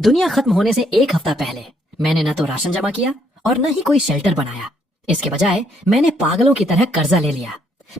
दुनिया खत्म होने से एक हफ्ता पहले मैंने न तो राशन जमा किया और न ही कोई शेल्टर बनाया। इसके बजाय मैंने पागलों की तरह कर्जा ले लिया।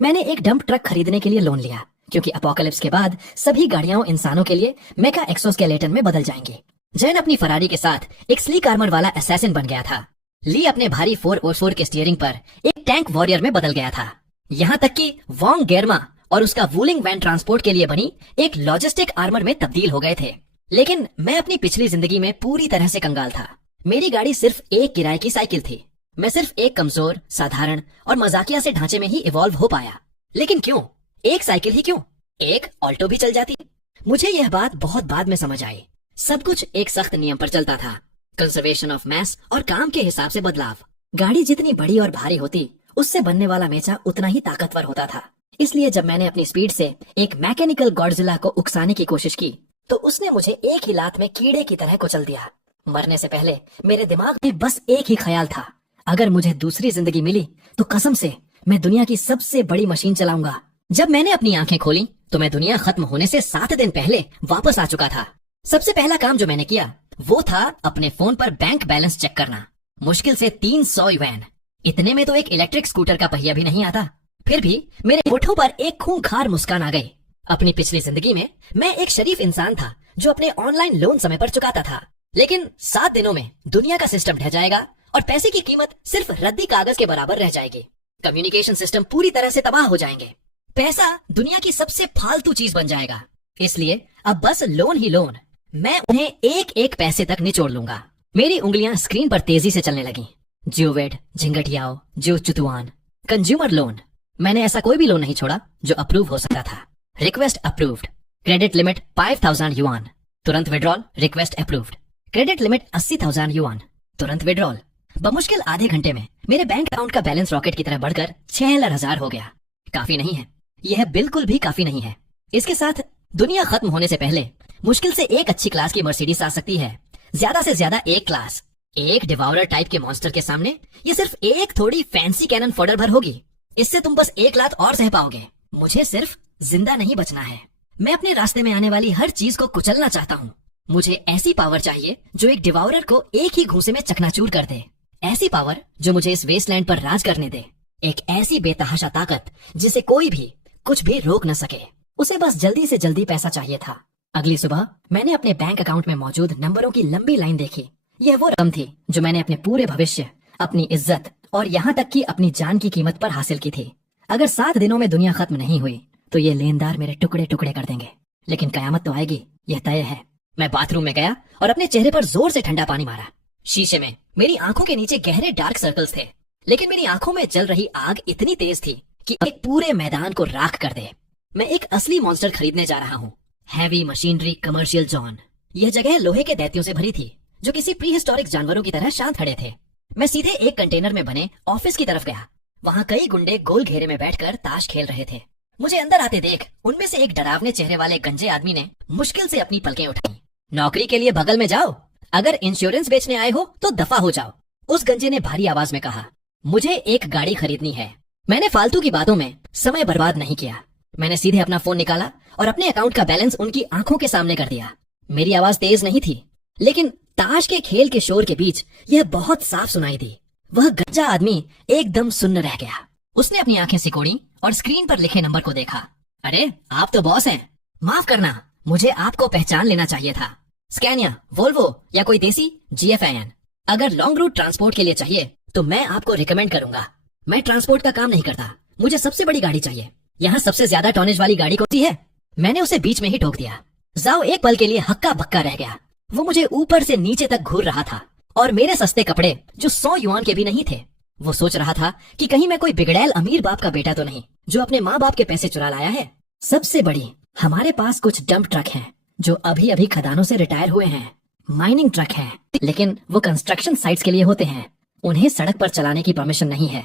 मैंने एक डंप ट्रक खरीदने के लिए लोन लिया क्योंकि अपोकलिप्स के बाद सभी गाड़ियां इंसानों के लिए मेका एक्सोस्केलेटन में बदल जाएंगी। जैन अपनी फरारी के साथ एक स्लीक आर्मर वाला असैसिन बन गया था। ली अपने भारी 404 के स्टीयरिंग पर एक टैंक वॉरियर में बदल गया था। यहाँ तक कि वॉन्ग गेरमा और उसका वूलिंग वैन ट्रांसपोर्ट के लिए बनी एक लॉजिस्टिक आर्मर में तब्दील हो गए थे। लेकिन मैं अपनी पिछली जिंदगी में पूरी तरह से कंगाल था। मेरी गाड़ी सिर्फ एक किराए की साइकिल थी। मैं सिर्फ एक कमजोर, साधारण और मजाकिया से ढांचे में ही इवॉल्व हो पाया। लेकिन क्यों? एक साइकिल ही क्यों? एक ऑल्टो भी चल जाती। मुझे यह बात बहुत बाद में समझ आई। सब कुछ एक सख्त नियम पर चलता था, कंजर्वेशन ऑफ मैस और काम के हिसाब से बदलाव। गाड़ी जितनी बड़ी और भारी होती, उससे बनने वाला मेचा उतना ही ताकतवर होता था। इसलिए जब मैंने अपनी स्पीड से एक मैकेनिकल गॉडजिला को उकसाने की कोशिश की तो उसने मुझे एक ही लात में कीड़े की तरह कुचल दिया। मरने से पहले मेरे दिमाग में बस एक ही ख्याल था, अगर मुझे दूसरी जिंदगी मिली तो कसम से मैं दुनिया की सबसे बड़ी मशीन चलाऊंगा। जब मैंने अपनी आंखें खोली तो मैं दुनिया खत्म होने से 7 दिन पहले वापस आ चुका था। सबसे पहला काम जो मैंने किया वो था अपने फोन पर बैंक बैलेंस चेक करना। मुश्किल से 300 युआन। इतने में तो एक इलेक्ट्रिक स्कूटर का पहिया भी नहीं आता। फिर भी मेरे होठों पर एक खूंखार मुस्कान आ गई। अपनी पिछली जिंदगी में मैं एक शरीफ इंसान था जो अपने ऑनलाइन लोन समय पर चुकाता था। लेकिन 7 दिनों में दुनिया का सिस्टम ढह जाएगा और पैसे की कीमत सिर्फ रद्दी कागज के बराबर रह जाएगी। कम्युनिकेशन सिस्टम पूरी तरह से तबाह हो जाएंगे। पैसा दुनिया की सबसे फालतू चीज बन जाएगा। इसलिए अब बस लोन ही लोन। मैं उन्हें एक एक पैसे तक निचोड़ लूंगा। मेरी उंगलियां स्क्रीन पर तेजी से चलने लगी। जियोवेड, झिंगटियाओ, जियो चुतुआन, कंज्यूमर लोन। मैंने ऐसा कोई भी लोन नहीं छोड़ा जो अप्रूव हो सकता था। Request approved. Credit limit 5000 yuan. तुरंत withdrawal. Request approved. Credit limit 80,000 yuan. तुरंत विड्रॉल। बमुश्किल आधे घंटे में मेरे बैंक अकाउंट का बैलेंस रॉकेट की तरह बढ़कर 6,000 हो गया। काफी नहीं है, यह बिल्कुल भी काफी नहीं है। इसके साथ दुनिया खत्म होने से पहले मुश्किल से एक अच्छी क्लास की मर्सिडीज आ सकती है, ज्यादा से ज्यादा एक क्लास। एक डिवाउरर टाइप के मॉन्स्टर के सामने ये सिर्फ एक थोड़ी फैंसी कैनन फॉडर भर होगी। इससे तुम बस एक लात और सह पाओगे। मुझे सिर्फ जिंदा नहीं बचना है। मैं अपने रास्ते में आने वाली हर चीज को कुचलना चाहता हूँ। मुझे ऐसी पावर चाहिए जो एक डिवाउरर को एक ही घूंसे में चकनाचूर कर दे। ऐसी पावर जो मुझे इस वेस्टलैंड पर राज करने दे। एक ऐसी बेतहाशा ताकत जिसे कोई भी कुछ भी रोक न सके। उसे बस जल्दी से जल्दी पैसा चाहिए था। अगली सुबह मैंने अपने बैंक अकाउंट में मौजूद नंबरों की लंबी लाइन देखी। यह वो रकम थी जो मैंने अपने पूरे भविष्य, अपनी इज्जत और यहाँ तक कि अपनी जान की कीमत पर हासिल की थी। अगर 7 दिनों में दुनिया खत्म नहीं हुई तो ये लेनदार मेरे टुकड़े टुकड़े कर देंगे। लेकिन कयामत तो आएगी, यह तय है। मैं बाथरूम में गया और अपने चेहरे पर जोर से ठंडा पानी मारा। शीशे में मेरी आंखों के नीचे गहरे डार्क सर्कल्स थे, लेकिन मेरी आंखों में जल रही आग इतनी तेज थी कि एक पूरे मैदान को राख कर दे। मैं एक असली मॉन्स्टर खरीदने जा रहा हूँ। Heavy machinery commercial John. यह जगह लोहे के दैत्यों से भरी थी जो किसी प्री हिस्टोरिक जानवरों की तरह शांत खड़े थे। मैं सीधे एक कंटेनर में बने ऑफिस की तरफ गया। वहाँ कई गुंडे गोल घेरे में बैठकर ताश खेल रहे थे। मुझे अंदर आते देख उनमें से एक डरावने चेहरे वाले गंजे आदमी ने मुश्किल से अपनी पलकें उठाई। नौकरी के लिए बगल में जाओ, अगर इंश्योरेंस बेचने आए हो तो दफा हो जाओ, उस गंजे ने भारी आवाज में कहा। मुझे एक गाड़ी खरीदनी है। मैंने फालतू की बातों में समय बर्बाद नहीं किया। मैंने सीधे अपना फोन निकाला और अपने अकाउंट का बैलेंस उनकी आंखों के सामने कर दिया। मेरी आवाज तेज नहीं थी, लेकिन ताश के खेल के शोर के बीच यह बहुत साफ सुनाई दी। वह गंजा आदमी एकदम सुन्न रह गया। उसने अपनी आंखें सिकोड़ी और स्क्रीन पर लिखे नंबर को देखा। अरे, आप तो बॉस हैं। माफ करना, मुझे आपको पहचान लेना चाहिए था। स्कैनिया, वोल्वो या कोई देसी GFIN। अगर लॉन्ग रूट ट्रांसपोर्ट के लिए चाहिए तो मैं आपको रिकमेंड करूंगा। मैं ट्रांसपोर्ट का काम नहीं करता, मुझे सबसे बड़ी गाड़ी चाहिए। यहाँ सबसे ज्यादा टॉनेज वाली गाड़ी कौन सी है? मैंने उसे बीच में ही ठोक दिया। जाओ एक पल के लिए हक्का बक्का रह गया। वो मुझे ऊपर से नीचे तक घूर रहा था और मेरे सस्ते कपड़े जो 100 युआन के भी नहीं थे। वो सोच रहा था कि कहीं मैं कोई बिगड़ैल अमीर बाप का बेटा तो नहीं जो अपने माँ बाप के पैसे चुरा लाया है। सबसे बड़ी, हमारे पास कुछ डंप ट्रक हैं जो अभी अभी खदानों से रिटायर हुए हैं। माइनिंग ट्रक हैं, लेकिन वो कंस्ट्रक्शन साइट्स के लिए होते हैं। उन्हें सड़क पर चलाने की परमिशन नहीं है।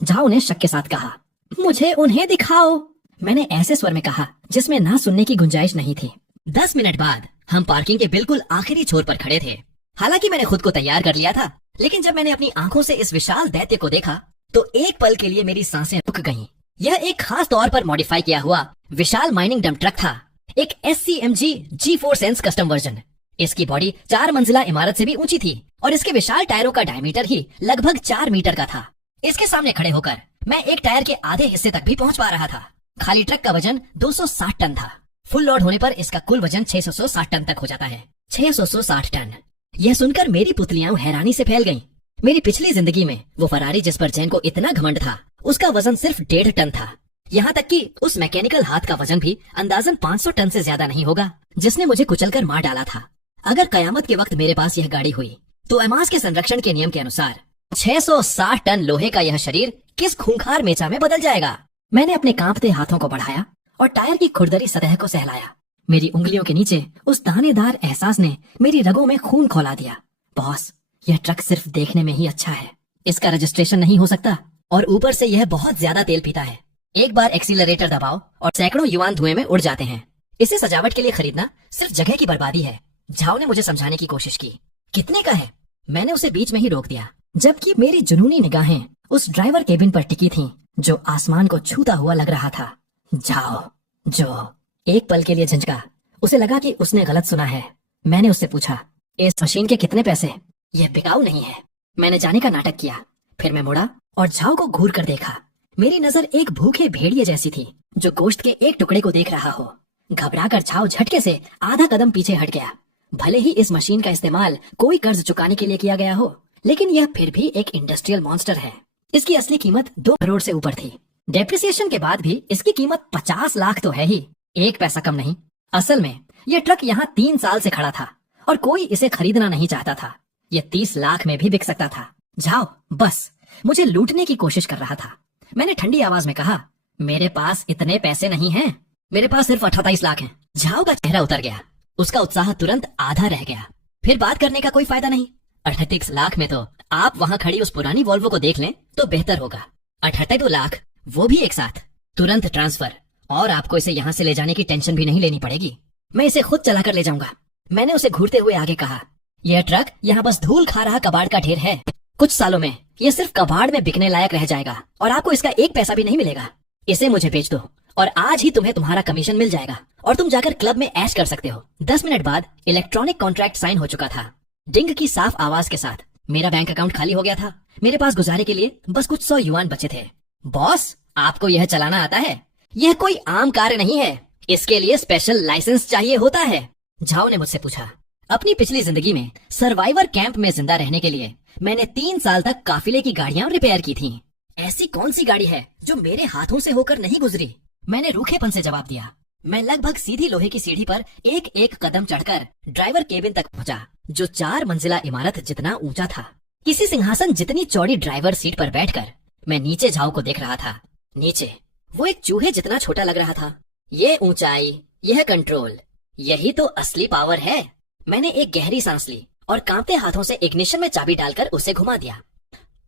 झाओ ने शक के साथ कहा। मुझे उन्हें दिखाओ, मैंने ऐसे स्वर में कहा जिसमें ना सुनने की गुंजाइश नहीं थी। 10 मिनट बाद हम पार्किंग के बिल्कुल आखिरी छोर पर खड़े थे। हालांकि मैंने खुद को तैयार कर लिया था, लेकिन जब मैंने अपनी आंखों से इस विशाल दैत्य को देखा तो एक पल के लिए मेरी सांसें रुक गईं। यह एक खास तौर पर मॉडिफाई किया हुआ विशाल माइनिंग डंप ट्रक था। एक SCMG G4 Sense custom version. इसकी बॉडी 4 मंजिला इमारत से भी ऊंची थी और इसके विशाल टायरों का डायमीटर ही लगभग 4 मीटर का था। इसके सामने खड़े होकर मैं एक टायर के आधे हिस्से तक भी पहुंच पा रहा था। खाली ट्रक का वजन 260 टन था। फुल लोड होने पर इसका कुल वजन 660 टन तक हो जाता है। 660 टन। यह सुनकर मेरी पुतलियां हैरानी से फैल गईं। मेरी पिछली जिंदगी में वो फरारी जिस पर जैन को इतना घमंड था, उसका वजन सिर्फ 1.5 टन था। यहाँ तक कि उस मैकेनिकल हाथ का वजन भी अंदाजन 500 टन से ज्यादा नहीं होगा, जिसने मुझे कुचलकर मार डाला था। अगर कयामत के वक्त मेरे पास यह गाड़ी हुई तो एमास के संरक्षण के नियम के अनुसार 660 टन लोहे का यह शरीर किस खूंखार मेचा में बदल जाएगा। मैंने अपने कांपते हाथों को बढ़ाया और टायर की खुरदरी सतह को सहलाया। मेरी उंगलियों के नीचे उस दानेदार एहसास ने मेरी रगों में खून खौला दिया। बॉस, यह ट्रक सिर्फ देखने में ही अच्छा है, इसका रजिस्ट्रेशन नहीं हो सकता और ऊपर से यह बहुत ज्यादा तेल पीता है। एक बार एक्सीलरेटर दबाओ और सैकड़ों युवान धुएं में उड़ जाते हैं। इसे सजावट के लिए खरीदना सिर्फ जगह की बर्बादी है। झाओ ने मुझे समझाने की कोशिश की। कितने का है? मैंने उसे बीच में ही रोक दिया, जबकि मेरी जुनूनी निगाहें उस ड्राइवर केबिन पर टिकी थीं, जो आसमान को छूता हुआ लग रहा था। झाओ जो एक पल के लिए झंझका। उसे लगा कि उसने गलत सुना है। मैंने उससे पूछा, इस मशीन के कितने पैसे? यह बिकाऊ नहीं है। मैंने जाने का नाटक किया। फिर मैं मुड़ा और झाओ को घूर कर देखा। मेरी नजर एक भूखे भेड़िए जैसी थी जो गोश्त के एक टुकड़े को देख रहा हो। घबराकर झाओ झटके से आधा कदम पीछे हट गया। भले ही इस मशीन का इस्तेमाल कोई कर्ज चुकाने के लिए किया गया हो, लेकिन यह फिर भी एक इंडस्ट्रियल मॉन्स्टर है। इसकी असली कीमत 2 करोड़ से ऊपर थी। डेप्रिसिएशन के बाद भी इसकी कीमत 50 लाख तो है ही, 1 पैसा कम नहीं। असल में यह ट्रक यहाँ 3 साल से खड़ा था और कोई इसे खरीदना नहीं चाहता था। यह 30 लाख में भी बिक सकता था। झाओ बस मुझे लूटने की कोशिश कर रहा था। मैंने ठंडी आवाज में कहा, मेरे पास इतने पैसे नहीं हैं। मेरे पास सिर्फ 28 लाख हैं। झाओ का चेहरा उतर गया। उसका उत्साह तुरंत आधा रह गया। फिर बात करने का कोई फायदा नहीं। 38 लाख में तो आप वहाँ खड़ी उस पुरानी वॉल्वो को देख लें तो बेहतर होगा। 38 लाख, वो भी एक साथ, तुरंत ट्रांसफर, और आपको इसे यहाँ से ले जाने की टेंशन भी नहीं लेनी पड़ेगी। मैं इसे खुद चलाकर ले जाऊंगा। मैंने उसे घूरते हुए आगे कहा, यह ट्रक यहाँ बस धूल खा रहा कबाड़ का ढेर है। कुछ सालों में यह सिर्फ कबाड़ में बिकने लायक रह जाएगा और आपको इसका 1 पैसा भी नहीं मिलेगा। इसे मुझे बेच दो और आज ही तुम्हें तुम्हारा कमीशन मिल जाएगा और तुम जाकर क्लब में ऐश कर सकते हो। 10 मिनट बाद इलेक्ट्रॉनिक कॉन्ट्रैक्ट साइन हो चुका था। डिंग की साफ आवाज के साथ मेरा बैंक अकाउंट खाली हो गया था। मेरे पास गुजारे के लिए बस कुछ 100 युआन बचे थे। बॉस, आपको यह चलाना आता है? यह कोई आम कार नहीं है, इसके लिए स्पेशल लाइसेंस चाहिए होता है। झाओ ने मुझसे पूछा। अपनी पिछली जिंदगी में सर्वाइवर कैंप में जिंदा रहने के लिए मैंने 3 साल तक काफिले की गाड़ियां रिपेयर की थीं। ऐसी कौन सी गाड़ी है जो मेरे हाथों से होकर नहीं गुजरी? मैंने रूखेपन से जवाब दिया। मैं लगभग सीधी लोहे की सीढ़ी पर एक एक कदम चढ़कर ड्राइवर केबिन तक पहुंचा, जो 4 मंजिला इमारत जितना ऊंचा था। किसी सिंहासन जितनी चौड़ी ड्राइवर सीट पर बैठकर मैं नीचे झाओ को देख रहा था। नीचे वो एक चूहे जितना छोटा लग रहा था। ये ऊंचाई, यह कंट्रोल, यही तो असली पावर है। मैंने एक गहरी सांस ली और कांपते हाथों से इग्निशन में चाबी डालकर उसे घुमा दिया।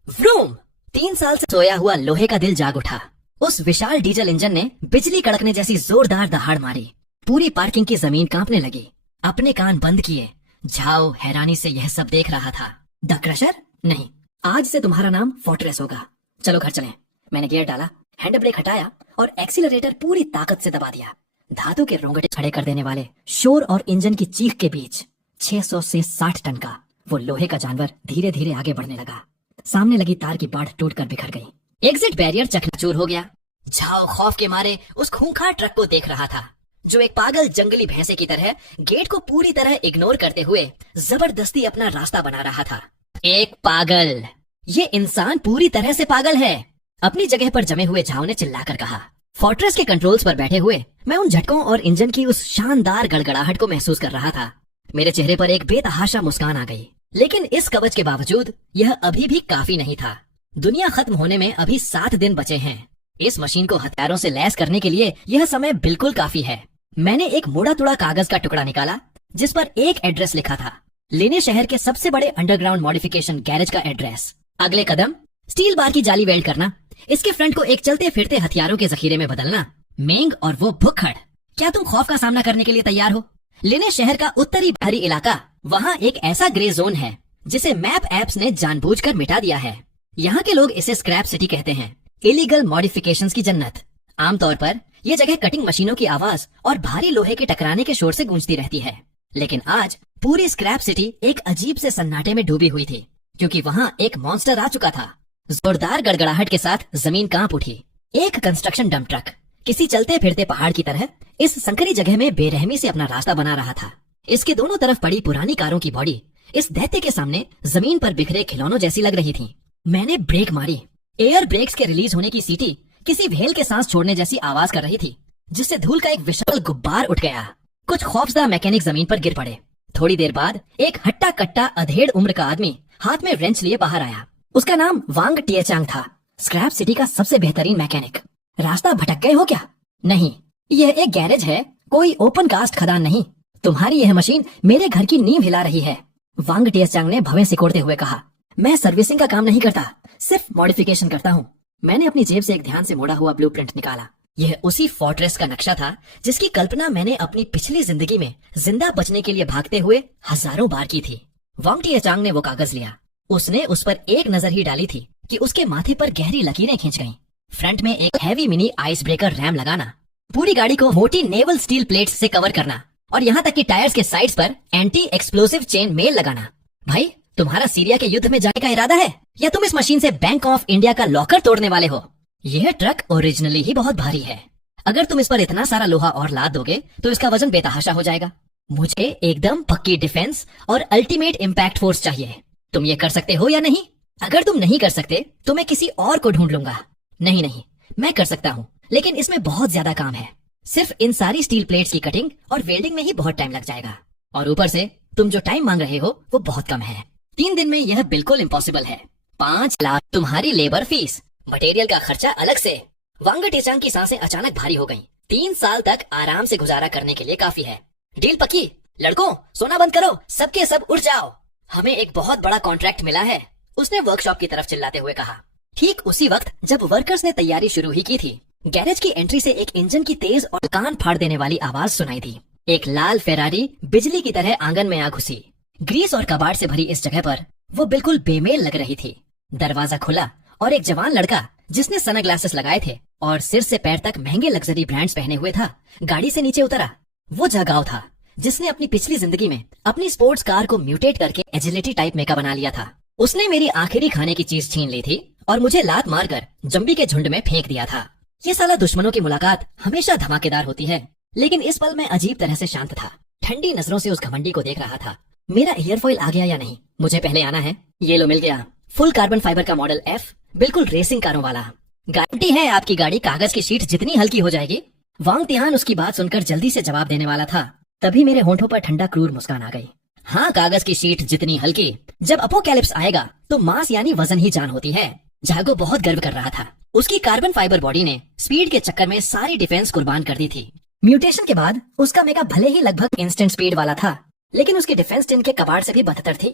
व्रूम! 3 साल से सोया हुआ लोहे का दिल जाग उठा। उस विशाल डीजल इंजन ने बिजली कड़कने जैसी जोरदार दहाड़ मारी। पूरी पार्किंग की जमीन कांपने लगी। अपने कान बंद किए, झाओ हैरानी से यह सब देख रहा था। The crusher? नहीं, आज से तुम्हारा नाम फोर्ट्रेस होगा। चलो घर चलें। मैंने गियर डाला, हैंड ब्रेक हटाया और एक्सीलरेटर पूरी ताकत से दबा दिया। धातु के रोंगटे खड़े कर देने वाले शोर और इंजन की चीख के बीच 600 से 60 टन का वो लोहे का जानवर धीरे धीरे आगे बढ़ने लगा। सामने लगी तार की बाढ़ टूटकर बिखर गई। एग्जिट बैरियर चकनाचूर हो गया। झाओ खौफ के मारे उस खूंखार ट्रक को देख रहा था, जो एक पागल जंगली भैंसे की तरह गेट को पूरी तरह इग्नोर करते हुए जबरदस्ती अपना रास्ता बना रहा था। एक पागल! ये इंसान पूरी तरह से पागल है। अपनी जगह पर जमे हुए झाओ ने चिल्लाकर कहा। फोर्ट्रेस के कंट्रोल्स पर बैठे हुए मैं उन झटकों और इंजन की उस शानदार गड़गड़ाहट को महसूस कर रहा था। मेरे चेहरे पर एक बेतहाशा मुस्कान आ गई। लेकिन इस कवच के बावजूद यह अभी भी काफी नहीं था। दुनिया खत्म होने में अभी 7 दिन बचे हैं। इस मशीन को हथियारों से लैस करने के लिए यह समय बिल्कुल काफी है। मैंने एक मुड़ा तुड़ा कागज का टुकड़ा निकाला, जिस पर एक एड्रेस लिखा था। लेने शहर के सबसे बड़े अंडरग्राउंड मॉडिफिकेशन गैरेज का एड्रेस। अगले कदम, स्टील बार की जाली वेल्ड करना, इसके फ्रंट को एक चलते फिरते हथियारों के जखीरे में बदलना। मेंग और वो भुक्खड़, क्या तुम खौफ का सामना करने के लिए तैयार हो? लेने शहर का उत्तरी बाहरी इलाका, वहाँ एक ऐसा ग्रे जोन है जिसे मैप एप्स ने जानबूझकर मिटा दिया है। यहाँ के लोग इसे स्क्रैप सिटी कहते हैं, इलीगल मॉडिफिकेशंस की जन्नत। आमतौर पर यह जगह कटिंग मशीनों की आवाज और भारी लोहे के टकराने के शोर से गूंजती रहती है। लेकिन आज पूरी स्क्रैप सिटी एक अजीब से सन्नाटे में डूबी हुई थी, क्योंकि वहाँ एक मॉन्स्टर आ चुका था। जोरदार गड़गड़ाहट के साथ जमीन कांप उठी। एक कंस्ट्रक्शन डंप ट्रक किसी चलते फिरते पहाड़ की तरह इस संकरी जगह में बेरहमी से अपना रास्ता बना रहा था। इसके दोनों तरफ पड़ी पुरानी कारों की बॉडी इस दैत्य के सामने जमीन पर बिखरे खिलौनों जैसी लग रही थी। मैंने ब्रेक मारी। एयर ब्रेक्स के रिलीज होने की सीटी किसी व्हेल के सांस छोड़ने जैसी आवाज कर रही थी, जिससे धूल का एक विशाल गुब्बार उठ गया। कुछ खौफजदा मैकेनिक जमीन पर गिर पड़े। थोड़ी देर बाद एक हट्टा कट्टा अधेड़ उम्र का आदमी हाथ में रेंच लिए बाहर आया। उसका नाम वांग टिएचांग था, स्क्रैप सिटी का सबसे बेहतरीन मैकेनिक। रास्ता भटक गए हो क्या? नहीं, यह एक गैरेज है, कोई ओपन कास्ट खदान नहीं। तुम्हारी यह मशीन मेरे घर की नींव हिला रही है, वांग टिएचांग ने भवें सिकोड़ते हुए कहा। मैं सर्विसिंग का काम नहीं करता, सिर्फ मॉडिफिकेशन करता हूँ। मैंने अपनी जेब से एक ध्यान से मोड़ा हुआ ब्लूप्रिंट निकाला। यह उसी फोर्ट्रेस का नक्शा था जिसकी कल्पना मैंने अपनी पिछली जिंदगी में जिंदा बचने के लिए भागते हुए हजारों बार की थी। वांग टिएचांग ने वो कागज लिया। उसने उस पर एक नजर ही डाली थी कि उसके माथे पर गहरी लकीरें खींच गईं। फ्रंट में एक heavy mini ice breaker RAM लगाना, पूरी गाड़ी को मोटी नेवल स्टील प्लेट्स से कवर करना, और यहाँ तक कि टायर्स के साइड्स पर एंटी एक्सप्लोसिव चेन मेल लगाना। भाई, तुम्हारा सीरिया के युद्ध में जाने का इरादा है या तुम इस मशीन से बैंक ऑफ इंडिया का लॉकर तोड़ने वाले हो? यह ट्रक ओरिजिनली ही बहुत भारी है। अगर तुम इस पर इतना सारा लोहा और लाद दोगे तो इसका वजन बेतहाशा हो जाएगा। मुझे एकदम पक्की डिफेंस और अल्टीमेट इम्पैक्ट फोर्स चाहिए। तुम ये कर सकते हो या नहीं? अगर तुम नहीं कर सकते तो मैं किसी और को ढूंढ लूंगा। नहीं, मैं कर सकता हूँ, लेकिन इसमें बहुत ज्यादा काम है। सिर्फ इन सारी स्टील प्लेट्स की कटिंग और वेल्डिंग में ही बहुत टाइम लग जाएगा, और ऊपर से तुम जो टाइम मांग रहे हो वो बहुत कम है। 3 दिन में यह बिल्कुल इम्पॉसिबल है। 5 लाख तुम्हारी लेबर फीस, मटेरियल का खर्चा अलग से। वांग टिएचांग की सांसें अचानक भारी हो गईं। 3 साल तक आराम से गुजारा करने के लिए काफी है। डील पक्की? लड़कों, सोना बंद करो, सबके सब उठ जाओ। हमें एक बहुत बड़ा कॉन्ट्रैक्ट मिला है, उसने वर्कशॉप की तरफ चिल्लाते हुए कहा। ठीक उसी वक्त जब वर्कर्स ने तैयारी शुरू ही की थी, गैरेज की एंट्री से एक इंजन की तेज और कान फाड़ देने वाली आवाज सुनाई दी। एक लाल फेरारी बिजली की तरह आंगन में आ घुसी। ग्रीस और कबाड़ से भरी इस जगह पर वो बिल्कुल बेमेल लग रही थी। दरवाजा खुला और एक जवान लड़का जिसने सनग्लासेस लगाए थे और सिर से पैर तक महंगे लग्जरी ब्रांड्स पहने हुए था, गाड़ी से नीचे उतरा। वो जगाव था जिसने अपनी पिछली जिंदगी में अपनी स्पोर्ट्स कार को म्यूटेट करके एजिलिटी टाइप मेका बना लिया था। उसने मेरी आखिरी खाने की चीज छीन ली थी और मुझे लात मारकर जंबी के झुंड में फेंक दिया था। ये साला दुश्मनों की मुलाकात हमेशा धमाकेदार होती है, लेकिन इस पल मैं अजीब तरह से शांत था। ठंडी नजरों से उस घमंडी को देख रहा था। मेरा एयरफॉइल आ गया या नहीं, मुझे पहले आना है। ये लो, मिल गया। फुल कार्बन फाइबर का मॉडल F, बिल्कुल रेसिंग कारों वाला। गारंटी है आपकी गाड़ी कागज की शीट जितनी हल्की हो जाएगी। वांग तिहान उसकी बात सुनकर जल्दी से जवाब देने वाला था, तभी मेरे होंठों पर ठंडा क्रूर मुस्कान आ गई। हाँ, कागज की शीट जितनी हल्की। जब अपोकैलिप्स आएगा तो मास यानी वजन ही जान होती है। जागो बहुत गर्व कर रहा था। उसकी कार्बन फाइबर बॉडी ने स्पीड के चक्कर में सारी डिफेंस कुर्बान कर दी थी। म्यूटेशन के बाद उसका मेगा भले ही लगभग इंस्टेंट स्पीड वाला था, लेकिन उसकी डिफेंस टिन के कबाड़ से भी बदतर थी।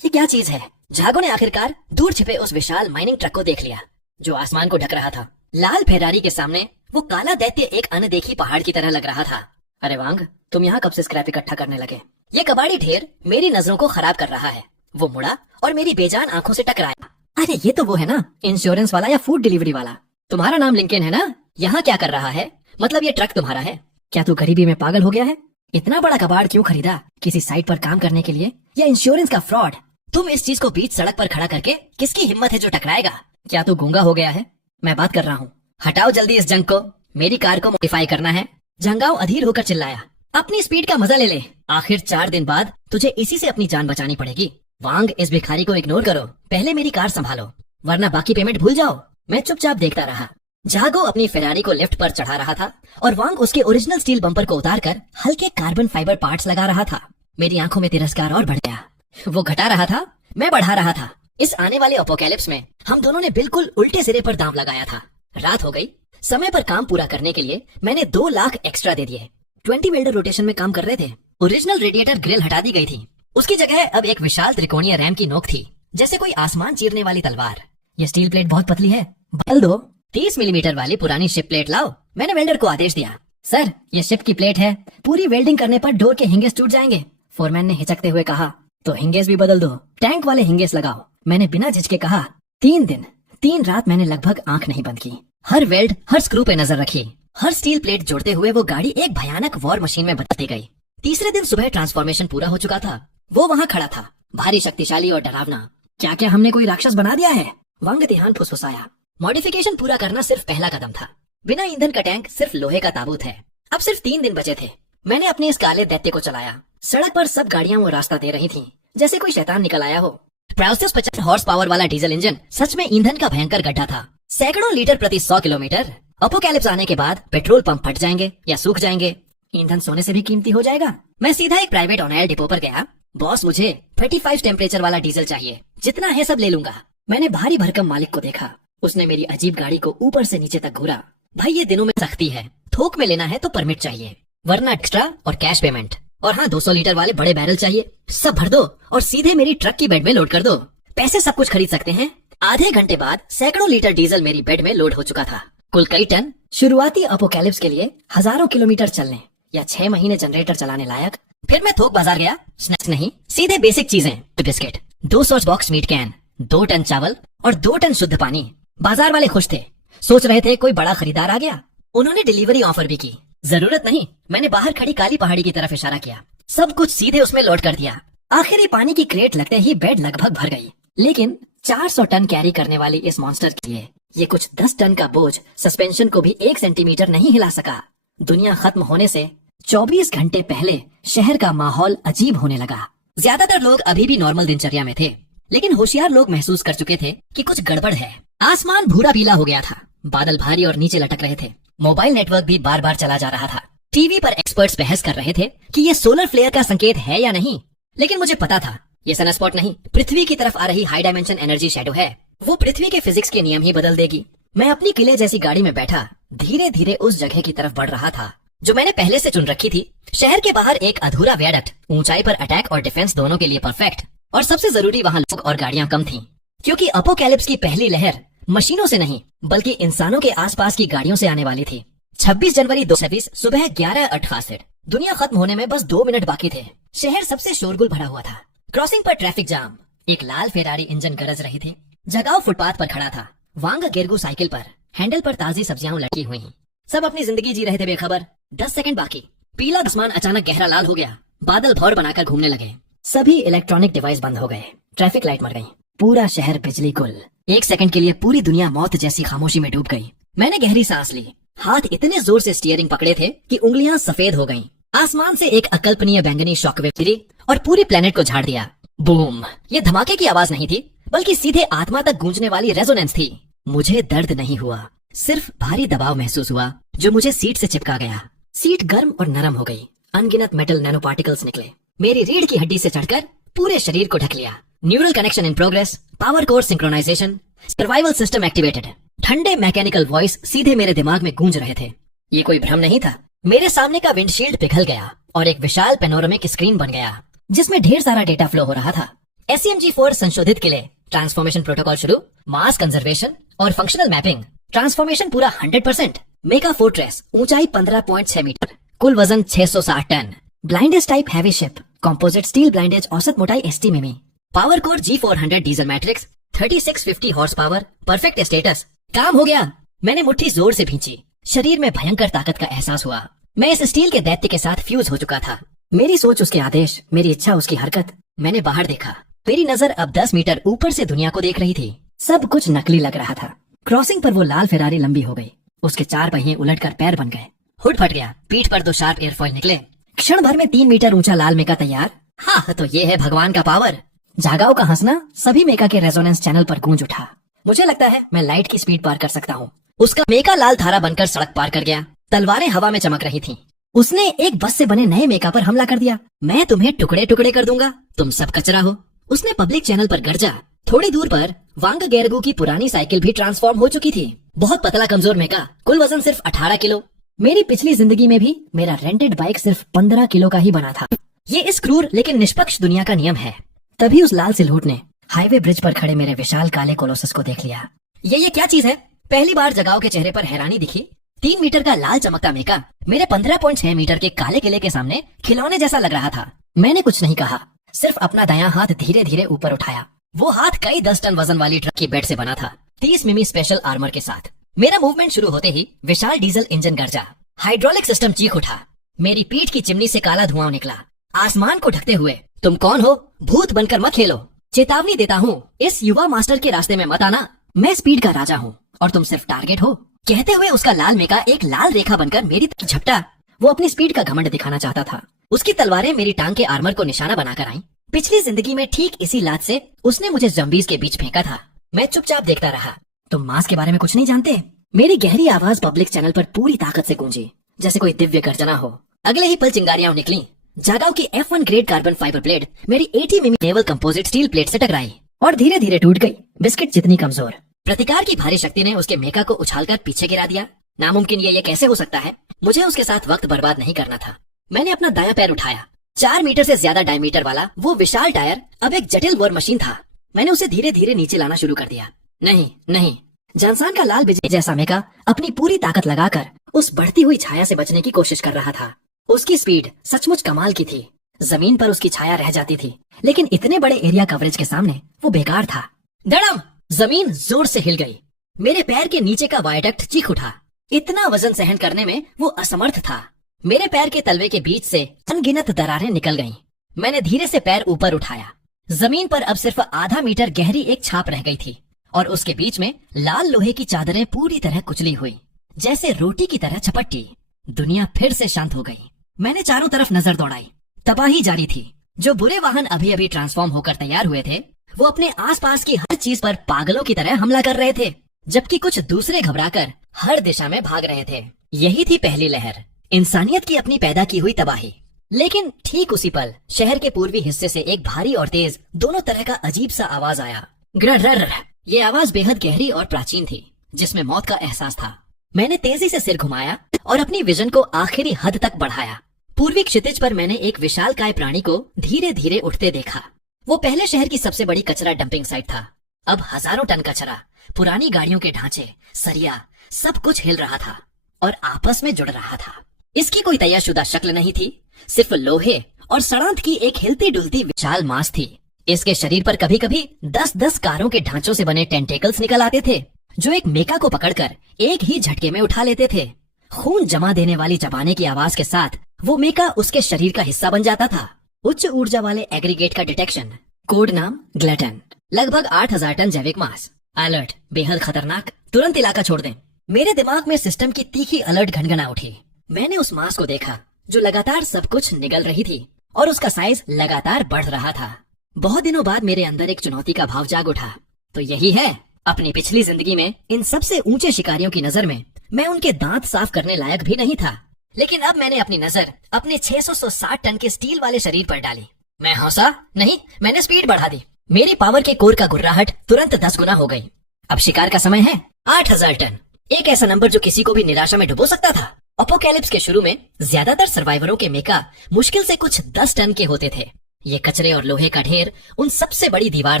ये क्या चीज है? जागो ने आखिरकार दूर छिपे उस विशाल माइनिंग ट्रक को देख लिया जो आसमान को ढक रहा था। लाल फेरारी के सामने वो काला दैत्य एक अनदेखी पहाड़ की तरह लग रहा था। अरे वांग, तुम यहाँ कब से स्क्रैप इकट्ठा करने लगे? ये कबाड़ी ढेर मेरी नजरों को खराब कर रहा है। वो मुड़ा और मेरी बेजान आंखों से टकराया। अरे ये तो वो है ना, इंश्योरेंस वाला या फूड डिलीवरी वाला। तुम्हारा नाम लिंकन है ना? यहाँ क्या कर रहा है? मतलब ये ट्रक तुम्हारा है? क्या तू गरीबी में पागल हो गया है? इतना बड़ा कबाड़ क्यों खरीदा? किसी साइट पर काम करने के लिए या इंश्योरेंस का फ्रॉड? तुम इस चीज को बीच सड़क पर खड़ा करके किसकी हिम्मत है जो टकराएगा? क्या तू गूंगा हो गया है? मैं बात कर रहा हूँ। हटाओ जल्दी इस जंग को, मेरी कार को मॉडिफाई करना है। जंगाओ अधीर होकर चिल्लाया। अपनी स्पीड का मजा ले ले, आखिर 4 दिन बाद तुझे इसी से अपनी जान बचानी पड़ेगी। वांग, इस भिखारी को इग्नोर करो, पहले मेरी कार संभालो, वरना बाकी पेमेंट भूल जाओ। मैं चुपचाप देखता रहा। जागो अपनी फेरारी को लिफ्ट पर चढ़ा रहा था और वांग उसके ओरिजिनल स्टील बम्पर को उतारकर हल्के कार्बन फाइबर पार्ट्स लगा रहा था। मेरी आंखों में तिरस्कार और बढ़ गया। वो घटा रहा था, मैं बढ़ा रहा था। इस आने वाले अपोकैलिप्स में हम दोनों ने बिल्कुल उल्टे सिरे पर दांव लगाया था। रात हो गई। समय पर काम पूरा करने के लिए मैंने 2 लाख एक्स्ट्रा दे दिए। 20 वेल्डर रोटेशन में काम कर रहे थे। ओरिजिनल रेडिएटर ग्रिल हटा दी गई थी। उसकी जगह अब एक विशाल त्रिकोणीय रैम की नोक थी, जैसे कोई आसमान चीरने वाली तलवार। ये स्टील प्लेट बहुत पतली है, बदल दो। 30 मिलीमीटर वाली पुरानी शिप प्लेट लाओ, मैंने वेल्डर को आदेश दिया। सर, ये शिप की प्लेट है, पूरी वेल्डिंग करने पर डोर के हिंगेस टूट जाएंगे। फोरमैन ने हिचकते हुए कहा। तो हिंगेस भी बदल दो, टैंक वाले हिंगेस लगाओ, मैंने बिना झिझके कहा। 3 दिन 3 रात मैंने लगभग आंख नहीं बंद की। हर वेल्ड, हर स्क्रू पे नजर रखी। हर स्टील प्लेट जोड़ते हुए वो गाड़ी एक भयानक वॉर मशीन में बदलती गई। तीसरे दिन सुबह ट्रांसफॉर्मेशन पूरा हो चुका था। वो वहाँ खड़ा था, भारी, शक्तिशाली और डरावना। क्या क्या हमने कोई राक्षस बना दिया है? वांग तिहान फुसफुसाया। मॉडिफिकेशन पूरा करना सिर्फ पहला कदम था। बिना ईंधन का टैंक सिर्फ लोहे का ताबूत है। अब सिर्फ 3 दिन बचे थे। मैंने अपने इस काले दैत्य को चलाया। सड़क पर सब गाड़ियां वो रास्ता दे रही थीं, जैसे कोई शैतान निकल आया हो। 50 हॉर्स पावर वाला डीजल इंजन सच में ईंधन का भयंकर गड्ढा था। सैकड़ों लीटर प्रति 100 किलोमीटर। अपोकैलिप्स आने के बाद पेट्रोल पंप फट जाएंगे या सूख जाएंगे। ईंधन सोने से भी कीमती हो जाएगा। मैं सीधा एक प्राइवेट ऑन-ऑयल डिपो पर गया। बॉस, मुझे 35 टेम्परेचर वाला डीजल चाहिए, जितना है सब ले लूंगा। मैंने भारी भरकम मालिक को देखा। उसने मेरी अजीब गाड़ी को ऊपर से नीचे तक घूरा। भाई, ये दिनों में सख्ती है। थोक में लेना है तो परमिट चाहिए, वरना एक्स्ट्रा और कैश पेमेंट। और हाँ, 200 लीटर वाले बड़े बैरल चाहिए। सब भर दो और सीधे मेरी ट्रक की बेड में लोड कर दो। पैसे सब कुछ खरीद सकते हैं। आधे घंटे बाद सैकड़ों लीटर डीजल मेरी बेड में लोड हो चुका था। कुल कई टन। शुरुआती अपोकैलिप्स के लिए हजारों किलोमीटर चलने या 6 महीने जनरेटर चलाने लायक। फिर मैं थोक बाजार गया। स्नैक्स नहीं, सीधे बेसिक चीजें। Biscuit, 2 sauce box meat can, 2 ton चावल और 2 टन शुद्ध पानी। बाजार वाले खुश थे, सोच रहे थे कोई बड़ा खरीदार आ गया। उन्होंने डिलीवरी ऑफर भी की। जरूरत नहीं, मैंने बाहर खड़ी काली पहाड़ी की तरफ इशारा किया। सब कुछ सीधे उसमें लोड कर दिया। आखिरी पानी की क्रेट लगते ही बेड लगभग भर गई। लेकिन 400 टन कैरी करने वाली इस मॉन्स्टर के लिए ये कुछ 10 टन का बोझ सस्पेंशन को भी 1 सेंटीमीटर नहीं हिला सका। दुनिया खत्म होने से 24 घंटे पहले शहर का माहौल अजीब होने लगा। ज्यादातर लोग अभी भी नॉर्मल दिनचर्या में थे, लेकिन होशियार लोग महसूस कर चुके थे कि कुछ गड़बड़ है। आसमान भूरा पीला हो गया था, बादल भारी और नीचे लटक रहे थे। मोबाइल नेटवर्क भी बार बार चला जा रहा था। टीवी पर एक्सपर्ट्स बहस कर रहे थे कि ये सोलर फ्लेयर का संकेत है या नहीं। लेकिन मुझे पता था ये सनस्पॉट नहीं, पृथ्वी की तरफ आ रही हाई डायमेंशन एनर्जी शैडो है। वो पृथ्वी के फिजिक्स के नियम ही बदल देगी। मैं अपनी किले जैसी गाड़ी में बैठा धीरे धीरे उस जगह की तरफ बढ़ रहा था जो मैंने पहले से चुन रखी थी। शहर के बाहर एक अधूरा वियाडक्ट, ऊंचाई पर अटैक और डिफेंस दोनों के लिए परफेक्ट। और सबसे जरूरी, वहाँ लोग और गाड़ियां कम थीं, क्योंकि अपोकैलिप्स की पहली लहर मशीनों से नहीं बल्कि इंसानों के आसपास की गाड़ियों से आने वाली थी। 26 जनवरी 2020 सुबह 11:68। दुनिया खत्म होने में बस 2 मिनट बाकी थे। शहर सबसे शोरगुल भरा हुआ था। क्रॉसिंग पर ट्रैफिक जाम। एक लाल फेरारी इंजन गरज रही थी। जगाओ फुटपाथ पर खड़ा था। वांग गेरगू साइकिल पर, हैंडल पर ताजी सब्जियां लटकी हुई। सब अपनी जिंदगी जी रहे थे बेखबर। 10 सेकंड बाकी। पीला आसमान अचानक गहरा लाल हो गया। बादल भौर बनाकर घूमने लगे। सभी इलेक्ट्रॉनिक डिवाइस बंद हो गए। ट्रैफिक लाइट मर गई। पूरा शहर बिजली गुल। 1 सेकंड के लिए पूरी दुनिया मौत जैसी खामोशी में डूब गई। मैंने गहरी सांस ली। हाथ इतने जोर से स्टीयरिंग पकड़े थे कि उंगलियां सफेद हो गईं। आसमान से एक अकल्पनीय बैंगनी शॉकवेव गिरी और पूरी प्लेनेट को झाड़ दिया। बूम! ये धमाके की आवाज नहीं थी, बल्कि सीधे आत्मा तक गूंजने वाली रेजोनेंस थी। मुझे दर्द नहीं हुआ, सिर्फ भारी दबाव महसूस हुआ जो मुझे सीट से चिपका गया। सीट गर्म और नरम हो गई। अनगिनत मेटल नैनो पार्टिकल्स निकले, मेरी रीढ़ की हड्डी से चढ़कर पूरे शरीर को ढक लिया। Neural connection in progress, power core synchronisation, survival system activated. ठंडे मैकेनिकल वॉइस सीधे मेरे दिमाग में गूंज रहे थे। ये कोई भ्रम नहीं था। मेरे सामने का विंडशील्ड पिघल गया और एक विशाल पेनोरमिक स्क्रीन बन गया, जिसमें ढेर सारा डेटा फ्लो हो रहा था। SCMG-4 संशोधित किले, ट्रांसफॉर्मेशन प्रोटोकॉल शुरू, मास कंजर्वेशन और फंक्शनल मैपिंग। ट्रांसफॉर्मेशन पूरा 100%। मेगा फोर्ट्रेस, ऊंचाई 15.6 मीटर, कुल वजन 660 ton. Blindage type heavy ship, composite steel blindage, औसत मोटाई ST मिमी। Power core G400 diesel matrix, 3650 horse power, perfect status. काम हो गया। मैंने मुट्ठी जोर से भींची। शरीर में भयंकर ताकत का एहसास हुआ। मैं इस स्टील के दैत्य के साथ फ्यूज हो चुका था। मेरी सोच उसके आदेश, मेरी इच्छा उसकी हरकत। मैंने बाहर देखा। मेरी नजर अब 10 मीटर ऊपर से दुनिया को देख रही थी। सब कुछ नकली लग रहा था। क्रॉसिंग पर वो लाल फेरारी लंबी हो गई। उसके 4 पहिए उलटकर पैर बन गए। हुड फट गया। पीठ पर 2 शार्प एयरफॉइल निकले। क्षण भर में 3 मीटर ऊंचा लाल मेका तैयार। हाँ, तो ये है भगवान का पावर। जागाओ का हंसना सभी मेका के रेजोनेंस चैनल पर गूंज उठा। मुझे लगता है मैं लाइट की स्पीड पार कर सकता हूँ। उसका मेका लाल धारा बनकर सड़क पार कर गया। तलवारें हवा में चमक रही थीं। उसने एक बस से बने नए मेका पर हमला कर दिया। मैं तुम्हें टुकड़े टुकड़े कर दूंगा, तुम सब कचरा हो। उसने पब्लिक चैनल पर गर्जा। थोड़ी दूर पर वांग गेरगू की पुरानी साइकिल भी ट्रांसफॉर्म हो चुकी थी। बहुत पतला कमजोर मेका, कुल वजन सिर्फ 18 किलो। मेरी पिछली जिंदगी में भी मेरा रेंटेड बाइक सिर्फ 15 किलो का ही बना था। ये इस क्रूर लेकिन निष्पक्ष दुनिया का नियम है। तभी उस लाल सिलहूट ने हाईवे ब्रिज पर खड़े मेरे विशाल काले कोलोसस को देख लिया। ये क्या चीज है? पहली बार जगाओ के चेहरे पर हैरानी दिखी। 3 मीटर का लाल चमकता मेका मेरे 15.6 मीटर के काले किले के सामने खिलौने जैसा लग रहा था। मैंने कुछ नहीं कहा, सिर्फ अपना दायां हाथ धीरे धीरे ऊपर उठाया। वो हाथ कई 10 टन वजन वाली ट्रक की बेड से बना था, 30 मिमी स्पेशल आर्मर के साथ। मेरा मूवमेंट शुरू होते ही विशाल डीजल इंजन गर्जा। हाइड्रोलिक सिस्टम चीख उठा। मेरी पीठ की चिमनी से काला धुआं निकला, आसमान को ढकते हुए। तुम कौन हो? भूत बनकर मत खेलो। चेतावनी देता हूँ, इस युवा मास्टर के रास्ते में मत आना। मैं स्पीड का राजा हूँ और तुम सिर्फ टारगेट हो। कहते हुए उसका लाल मेका एक लाल रेखा बनकर मेरी तरफ झपटा। वो अपनी स्पीड का घमंड दिखाना चाहता था। उसकी तलवारें मेरी टांग के आर्मर को निशाना बनाकर आईं। पिछली जिंदगी में ठीक इसी लात से उसने मुझे ज़म्बीज़ के बीच फेंका था। मैं चुपचाप देखता रहा। तुम मांस के बारे में कुछ नहीं जानते। मेरी गहरी आवाज पब्लिक चैनल पर पूरी ताकत से गूंजी, जैसे कोई दिव्य गर्जना हो। अगले ही पल चिंगारियां निकली। जागाओ की F1 grade carbon fibre blade मेरी 80 मिमी नेवल कंपोजिट स्टील प्लेट से टकराई और धीरे धीरे टूट गई, बिस्किट जितनी कमजोर। प्रतिकार की भारी शक्ति ने उसके मेका को उछालकर पीछे गिरा दिया। नामुमकिन ये कैसे हो सकता है? मुझे उसके साथ वक्त बर्बाद नहीं करना था। मैंने अपना दायां पैर उठाया। 4 मीटर से ज्यादा डायमीटर वाला वो विशाल टायर अब एक जटिल वॉर मशीन था। मैंने उसे धीरे धीरे नीचे लाना शुरू कर दिया। नहीं नहीं, जानसान का लाल बिजली जैसा मेका अपनी पूरी ताकत लगाकर उस बढ़ती हुई छाया से बचने की कोशिश कर रहा था। उसकी स्पीड सचमुच कमाल की थी। जमीन पर उसकी छाया रह जाती थी, लेकिन इतने बड़े एरिया कवरेज के सामने वो बेकार था। धड़म! जमीन जोर से हिल गई। मेरे पैर के नीचे का वायडक्ट चीख उठा। इतना वजन सहन करने में वो असमर्थ था। मेरे पैर के तलवे के बीच से अनगिनत दरारें निकल गईं। मैंने धीरे से पैर ऊपर उठाया। जमीन पर अब सिर्फ आधा मीटर गहरी एक छाप रह गई थी और उसके बीच में लाल लोहे की चादरें पूरी तरह कुचली हुई, जैसे रोटी की तरह झपटी। दुनिया फिर से शांत हो गई। मैंने चारों तरफ नजर दौड़ाई। तबाही जारी थी। जो बुरे वाहन अभी अभी ट्रांसफॉर्म होकर तैयार हुए थे, वो अपने आसपास की हर चीज पर पागलों की तरह हमला कर रहे थे, जबकि कुछ दूसरे घबराकर हर दिशा में भाग रहे थे। यही थी पहली लहर, इंसानियत की अपनी पैदा की हुई तबाही। लेकिन ठीक उसी पल शहर के पूर्वी हिस्से से एक भारी और तेज दोनों तरह का अजीब सा आवाज आया। ग्रर। ये आवाज बेहद गहरी और प्राचीन थी, जिसमें मौत का एहसास था। मैंने तेजी से सिर घुमाया और अपनी विजन को आखिरी हद तक बढ़ाया। पूर्वी क्षितिज पर मैंने एक विशालकाय प्राणी को धीरे धीरे उठते देखा। वो पहले शहर की सबसे बड़ी कचरा डंपिंग साइट था। अब हजारों टन कचरा, पुरानी गाड़ियों के ढांचे, सरिया, सब कुछ हिल रहा था और आपस में जुड़ रहा था। इसकी कोई तैयारशुदा शक्ल नहीं थी, सिर्फ लोहे और सड़ांत की एक हिलती डुलती विशाल मांस थी। इसके शरीर पर कभी कभी 10-10 कारों के ढांचों से बने टेंटेकल्स निकल आते थे, जो एक मेका को पकड़कर एक ही झटके में उठा लेते थे। खून जमा देने वाली चबाने की आवाज के साथ वो मेका उसके शरीर का हिस्सा बन जाता था। उच्च ऊर्जा वाले एग्रीगेट का डिटेक्शन, कोड नाम ग्लटन, लगभग 8000 टन जैविक मांस, अलर्ट बेहद खतरनाक, तुरंत इलाका छोड़ दें। मेरे दिमाग में सिस्टम की तीखी अलर्ट घनघना उठी। मैंने उस मांस को देखा जो लगातार सब कुछ निगल रही थी और उसका साइज लगातार बढ़ रहा था। बहुत दिनों बाद मेरे अंदर एक चुनौती का भाव जाग उठा। तो यही है, अपनी पिछली जिंदगी में इन सबसे ऊंचे शिकारियों की नजर में मैं उनके दांत साफ करने लायक भी नहीं था। लेकिन अब मैंने अपनी नजर अपने 660 टन के स्टील वाले शरीर पर डाली। मैं हौसा नहीं, मैंने स्पीड बढ़ा दी। मेरी पावर के कोर का गुर्राहट तुरंत 10 गुना हो गई। अब शिकार का समय है। 8000 टन, एक ऐसा नंबर जो किसी को भी निराशा में डुबो सकता था। अपोकैलिप्स के शुरू में ज्यादातर सर्वाइवरों के मेका मुश्किल से कुछ 10 टन के होते थे। ये कचरे और लोहे का ढेर उन सबसे बड़ी दीवार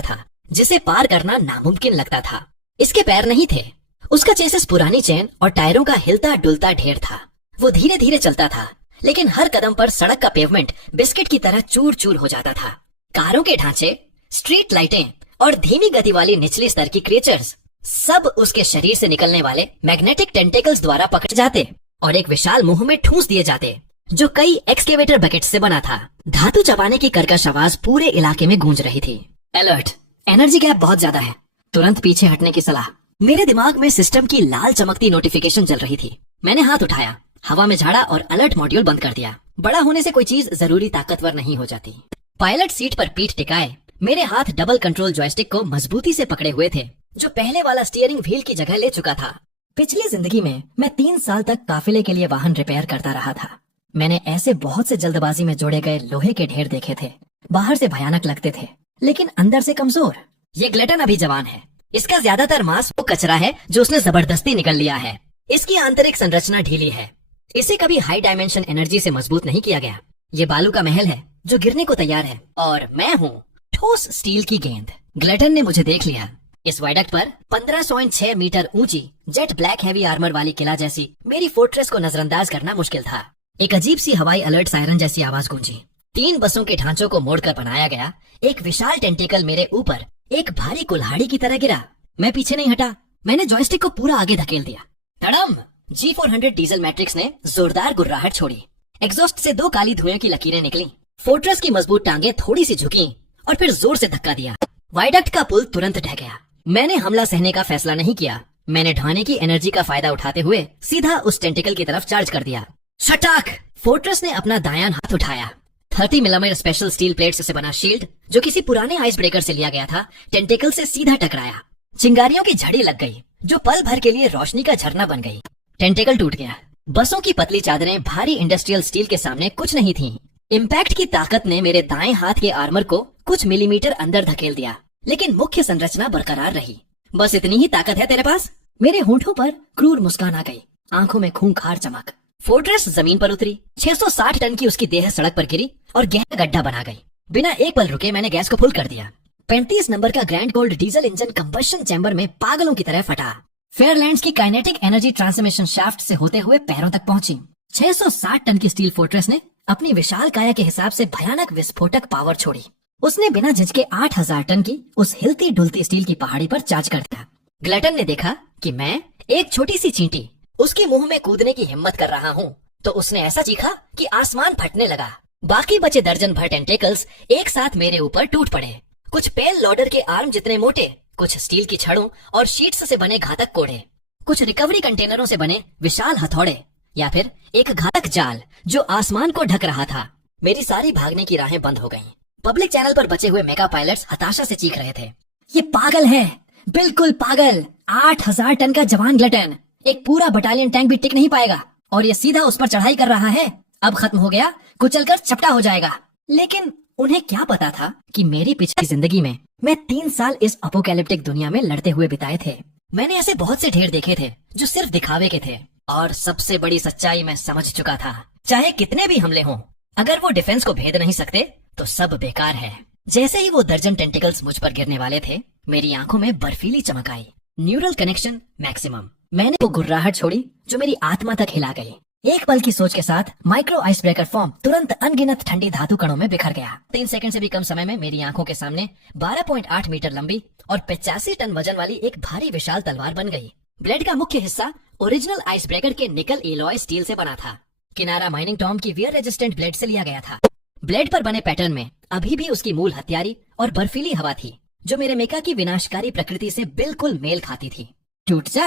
था, जिसे पार करना नामुमकिन लगता था। इसके पैर नहीं थे। उसका चेसिस पुरानी चेन और टायरों का हिलता डुलता ढेर था। वो धीरे धीरे चलता था, लेकिन हर कदम पर सड़क का पेवमेंट बिस्किट की तरह चूर चूर हो जाता था। कारों के ढांचे, स्ट्रीट लाइटें और धीमी गति वाली निचली स्तर की क्रिएचर्स सब उसके शरीर से निकलने वाले मैग्नेटिक टेंटेकल्स द्वारा पकड़े जाते और एक विशाल मुंह में ठूंस दिए जाते, जो कई एक्सकेवेटर बकेट से बना था। धातु चबाने की कर्कश आवाज पूरे इलाके में गूंज रही थी। अलर्ट, एनर्जी गैप बहुत ज्यादा है, तुरंत पीछे हटने की सलाह। मेरे दिमाग में सिस्टम की लाल चमकती नोटिफिकेशन चल रही थी। मैंने हाथ उठाया, हवा में झाड़ा और अलर्ट मॉड्यूल बंद कर दिया। बड़ा होने से कोई चीज जरूरी ताकतवर नहीं हो जाती। पायलट सीट पर पीठ टिकाए मेरे हाथ डबल कंट्रोल जॉयस्टिक को मजबूती से पकड़े हुए थे, जो पहले वाला स्टीयरिंग व्हील की जगह ले चुका था। पिछली जिंदगी में मैं 3 साल तक काफिले के लिए वाहन रिपेयर करता रहा था। मैंने ऐसे बहुत से जल्दबाजी में जोड़े गए लोहे के ढेर देखे थे। बाहर से भयानक लगते थे, लेकिन अंदर से कमजोर। ये ग्लटन अभी जवान है। इसका ज्यादातर मांस वो कचरा है जो उसने जबरदस्ती निकल लिया है। इसकी आंतरिक संरचना ढीली है। इसे कभी हाई डायमेंशन एनर्जी से मजबूत नहीं किया गया। ये बालू का महल है जो गिरने को तैयार है, और मैं हूँ ठोस स्टील की गेंद। ग्लटन ने मुझे देख लिया। इस वायडक्ट पर 15.6 मीटर ऊंची जेट ब्लैक हैवी आर्मर वाली किला जैसी मेरी फोर्ट्रेस को नजरअंदाज करना मुश्किल था। एक अजीब सी हवाई अलर्ट सायरन जैसी आवाज गूंजी। 3 बसों के ढांचों को मोड़कर बनाया गया एक विशाल टेंटिकल मेरे ऊपर एक भारी कुल्हाड़ी की तरह गिरा। मैं पीछे नहीं हटा। मैंने जॉयस्टिक को पूरा आगे धकेल दिया। धड़म! G400 डीजल मैट्रिक्स ने जोरदार गुर्राहट छोड़ी। एग्जॉस्ट से दो काली धुएं की लकीरें निकली। फोर्ट्रेस की मजबूत टांगे थोड़ी सी झुकी और फिर जोर से धक्का दिया। वाइडक्ट का पुल तुरंत ढह गया। मैंने हमला सहने का फैसला नहीं किया। मैंने ढाने की एनर्जी का फायदा उठाते हुए सीधा उस टेंटिकल की तरफ चार्ज कर दिया। शटाक! फोर्ट्रेस ने अपना दायां हाथ उठाया। 30 मिलीमीटर स्पेशल स्टील प्लेट्स से बना शील्ड, जो किसी पुराने आइस ब्रेकर से लिया गया था, टेंटिकल से सीधा टकराया। चिंगारियों की झड़ी लग गई, जो पल भर के लिए रोशनी का झरना बन गई। टेंटिकल टूट गया। बसों की पतली चादरें भारी इंडस्ट्रियल स्टील के सामने कुछ नहीं थीं। इम्पैक्ट की ताकत ने मेरे दाएं हाथ के आर्मर को कुछ मिलीमीटर अंदर धकेल दिया, लेकिन मुख्य संरचना बरकरार रही। बस इतनी ही ताकत है तेरे पास? मेरे होंठों पर क्रूर मुस्कान आ गई, आंखों में खूंखार चमक। फोर्ट्रेस जमीन पर उतरी। 660 टन की उसकी देह सड़क पर गिरी और गहरा गड्ढा बना गई। बिना एक पल रुके मैंने गैस को फुल कर दिया। 35 नंबर का grand gold diesel engine combustion chamber में पागलों की तरह फटा। फेयरलैंड्स की काइनेटिक एनर्जी ट्रांसमिशन शाफ्ट से होते हुए पैरों तक पहुंची। 660 टन की स्टील फोर्ट्रेस ने अपनी विशाल काया के हिसाब से भयानक विस्फोटक पावर छोड़ी। उसने बिना झिझके 8000 टन की उस हिलती डुलती स्टील की पहाड़ी पर चार्ज कर दिया। ग्लटन ने देखा कि मैं एक छोटी सी चींटी उसके मुंह में कूदने की हिम्मत कर रहा हूँ, तो उसने ऐसा चीखा कि आसमान फटने लगा। बाकी बचे दर्जन भर टेंटेकल्स एक साथ मेरे ऊपर टूट पड़े। कुछ पेल लॉडर के आर्म जितने मोटे, कुछ स्टील की छड़ों और शीट्स से बने घातक कोड़े, कुछ रिकवरी कंटेनरों से बने विशाल हथौड़े, या फिर एक घातक जाल जो आसमान को ढक रहा था। मेरी सारी भागने की राहें बंद हो गईं। पब्लिक चैनल पर बचे हुए मेगा पायलट्स हताशा से चीख रहे थे, ये पागल है, बिल्कुल पागल। 8000 टन का जवान ग्लटन, एक पूरा बटालियन टैंक भी टिक नहीं पाएगा, और ये सीधा उस पर चढ़ाई कर रहा है। अब खत्म हो गया, कुचलकर चपटा हो जाएगा। लेकिन उन्हें क्या पता था कि मेरी पिछली जिंदगी में मैं 3 साल इस अपोकैलिप्टिक दुनिया में लड़ते हुए बिताए थे। मैंने ऐसे बहुत से ढेर देखे थे जो सिर्फ दिखावे के थे, और सबसे बड़ी सच्चाई मैं समझ चुका था। चाहे कितने भी हमले हों, अगर वो डिफेंस को भेद नहीं सकते तो सब बेकार है। जैसे ही वो दर्जन टेंटिकल्स मुझ पर गिरने वाले थे, मेरी आंखों में बर्फीली चमक आई। Neural connection maximum. मैंने वो गुर्राहट छोड़ी जो मेरी आत्मा तक हिला गई। एक पल की सोच के साथ माइक्रो आइस ब्रेकर फॉर्म तुरंत अनगिनत ठंडी धातु कणों में बिखर गया। 3 सेकंड से भी कम समय में मेरी आंखों के सामने 12.8 मीटर लंबी और 85 टन वजन वाली एक भारी विशाल तलवार बन गई। ब्लेड का मुख्य हिस्सा ओरिजिनल आइस ब्रेकर के निकल एलॉय स्टील से बना था। किनारा माइनिंग टॉम की वियर रेजिस्टेंट ब्लेड से लिया गया था। ब्लेड पर बने पैटर्न में अभी भी उसकी मूल हथियारी और बर्फीली हवा थी, जो मेरे मेका की विनाशकारी प्रकृति से बिल्कुल मेल खाती थी। टूट जा!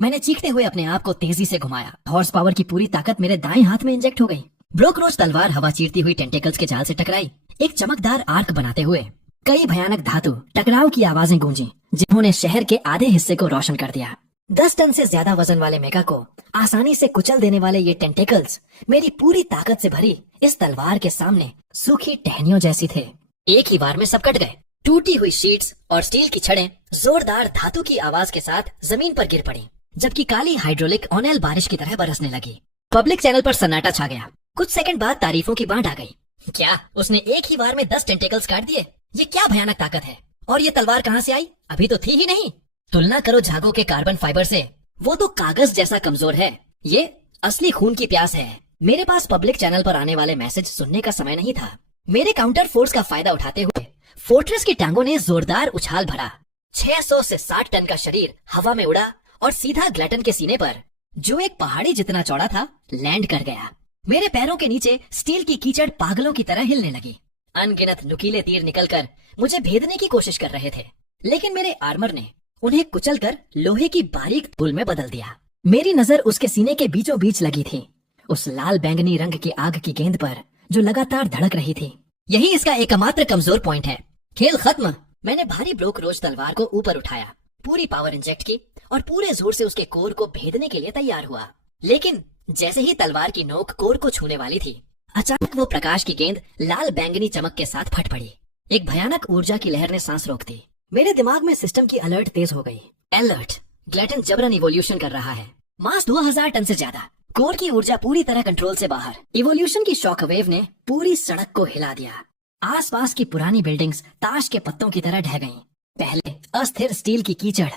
मैंने चीखते हुए अपने आप को तेजी से घुमाया। हॉर्स पावर की पूरी ताकत मेरे दाएं हाथ में इंजेक्ट हो गई। ब्रोकरोच तलवार हवा चीरती हुई टेंटेकल्स के जाल से टकराई, एक चमकदार आर्क बनाते हुए। कई भयानक धातु टकराव की आवाजें गूंजी, जिन्होंने शहर के आधे हिस्से को रोशन कर दिया। 10 टन से ज्यादा वजन वाले मेका को आसानी से कुचल देने वाले ये टेंटेकल्स मेरी पूरी ताकत से भरी इस तलवार के सामने सूखी टहनियों जैसी थे। एक ही बार में सब कट गए। टूटी हुई शीट्स और स्टील की छड़ें जोरदार धातु की आवाज के साथ जमीन पर गिर पड़ी, जबकि काली हाइड्रोलिक ऑनेल बारिश की तरह बरसने लगी। पब्लिक चैनल पर सन्नाटा छा गया। कुछ सेकंड बाद तारीफों की बांट आ गई। क्या उसने एक ही बार में 10 टेंटेकल्स काट दिए? ये क्या भयानक ताकत है! और ये तलवार कहाँ से आई? अभी तो थी ही नहीं। तुलना करो झागों के कार्बन फाइबर से, वो तो कागज जैसा कमजोर है। ये असली खून की प्यास है। मेरे पास पब्लिक चैनल पर आने वाले मैसेज सुनने का समय नहीं था। मेरे काउंटर फोर्स का फायदा उठाते हुए फोर्ट्रेस की टांगों ने जोरदार उछाल भरा। 600 से 60 टन का शरीर हवा में उड़ा और सीधा ग्लटन के सीने पर, जो एक पहाड़ी जितना चौड़ा था, लैंड कर गया। मेरे पैरों के नीचे स्टील की कीचड़ पागलों की तरह हिलने लगी। अनगिनत नुकीले तीर निकलकर मुझे भेदने की कोशिश कर रहे थे, लेकिन मेरे आर्मर ने उन्हें कुचलकर लोहे की बारीक पुल में बदल दिया। मेरी नजर उसके सीने के बीचों बीच लगी थी, उस लाल बैंगनी रंग की आग की गेंद पर जो लगातार धड़क रही थी। यही इसका एकमात्र कमजोर पॉइंट है। खेल खत्म। मैंने भारी ब्रोकरोच तलवार को ऊपर उठाया, पूरी पावर इंजेक्ट की और पूरे जोर से उसके कोर को भेदने के लिए तैयार हुआ। लेकिन जैसे ही तलवार की नोक कोर को छूने वाली थी, अचानक वो प्रकाश की गेंद लाल बैंगनी चमक के साथ फट पड़ी। एक भयानक ऊर्जा की लहर ने सांस रोक दी। मेरे दिमाग में सिस्टम की अलर्ट तेज हो गई। अलर्ट! ग्लटन जबरन इवोल्यूशन कर रहा है। मास 2000 टन से ज्यादा। कोर की ऊर्जा पूरी तरह कंट्रोल से बाहर। इवोल्यूशन की शॉक वेव ने पूरी सड़क को हिला दिया। आसपास की पुरानी बिल्डिंग्स ताश के पत्तों की तरह ढह गईं। पहले अस्थिर स्टील की कीचड़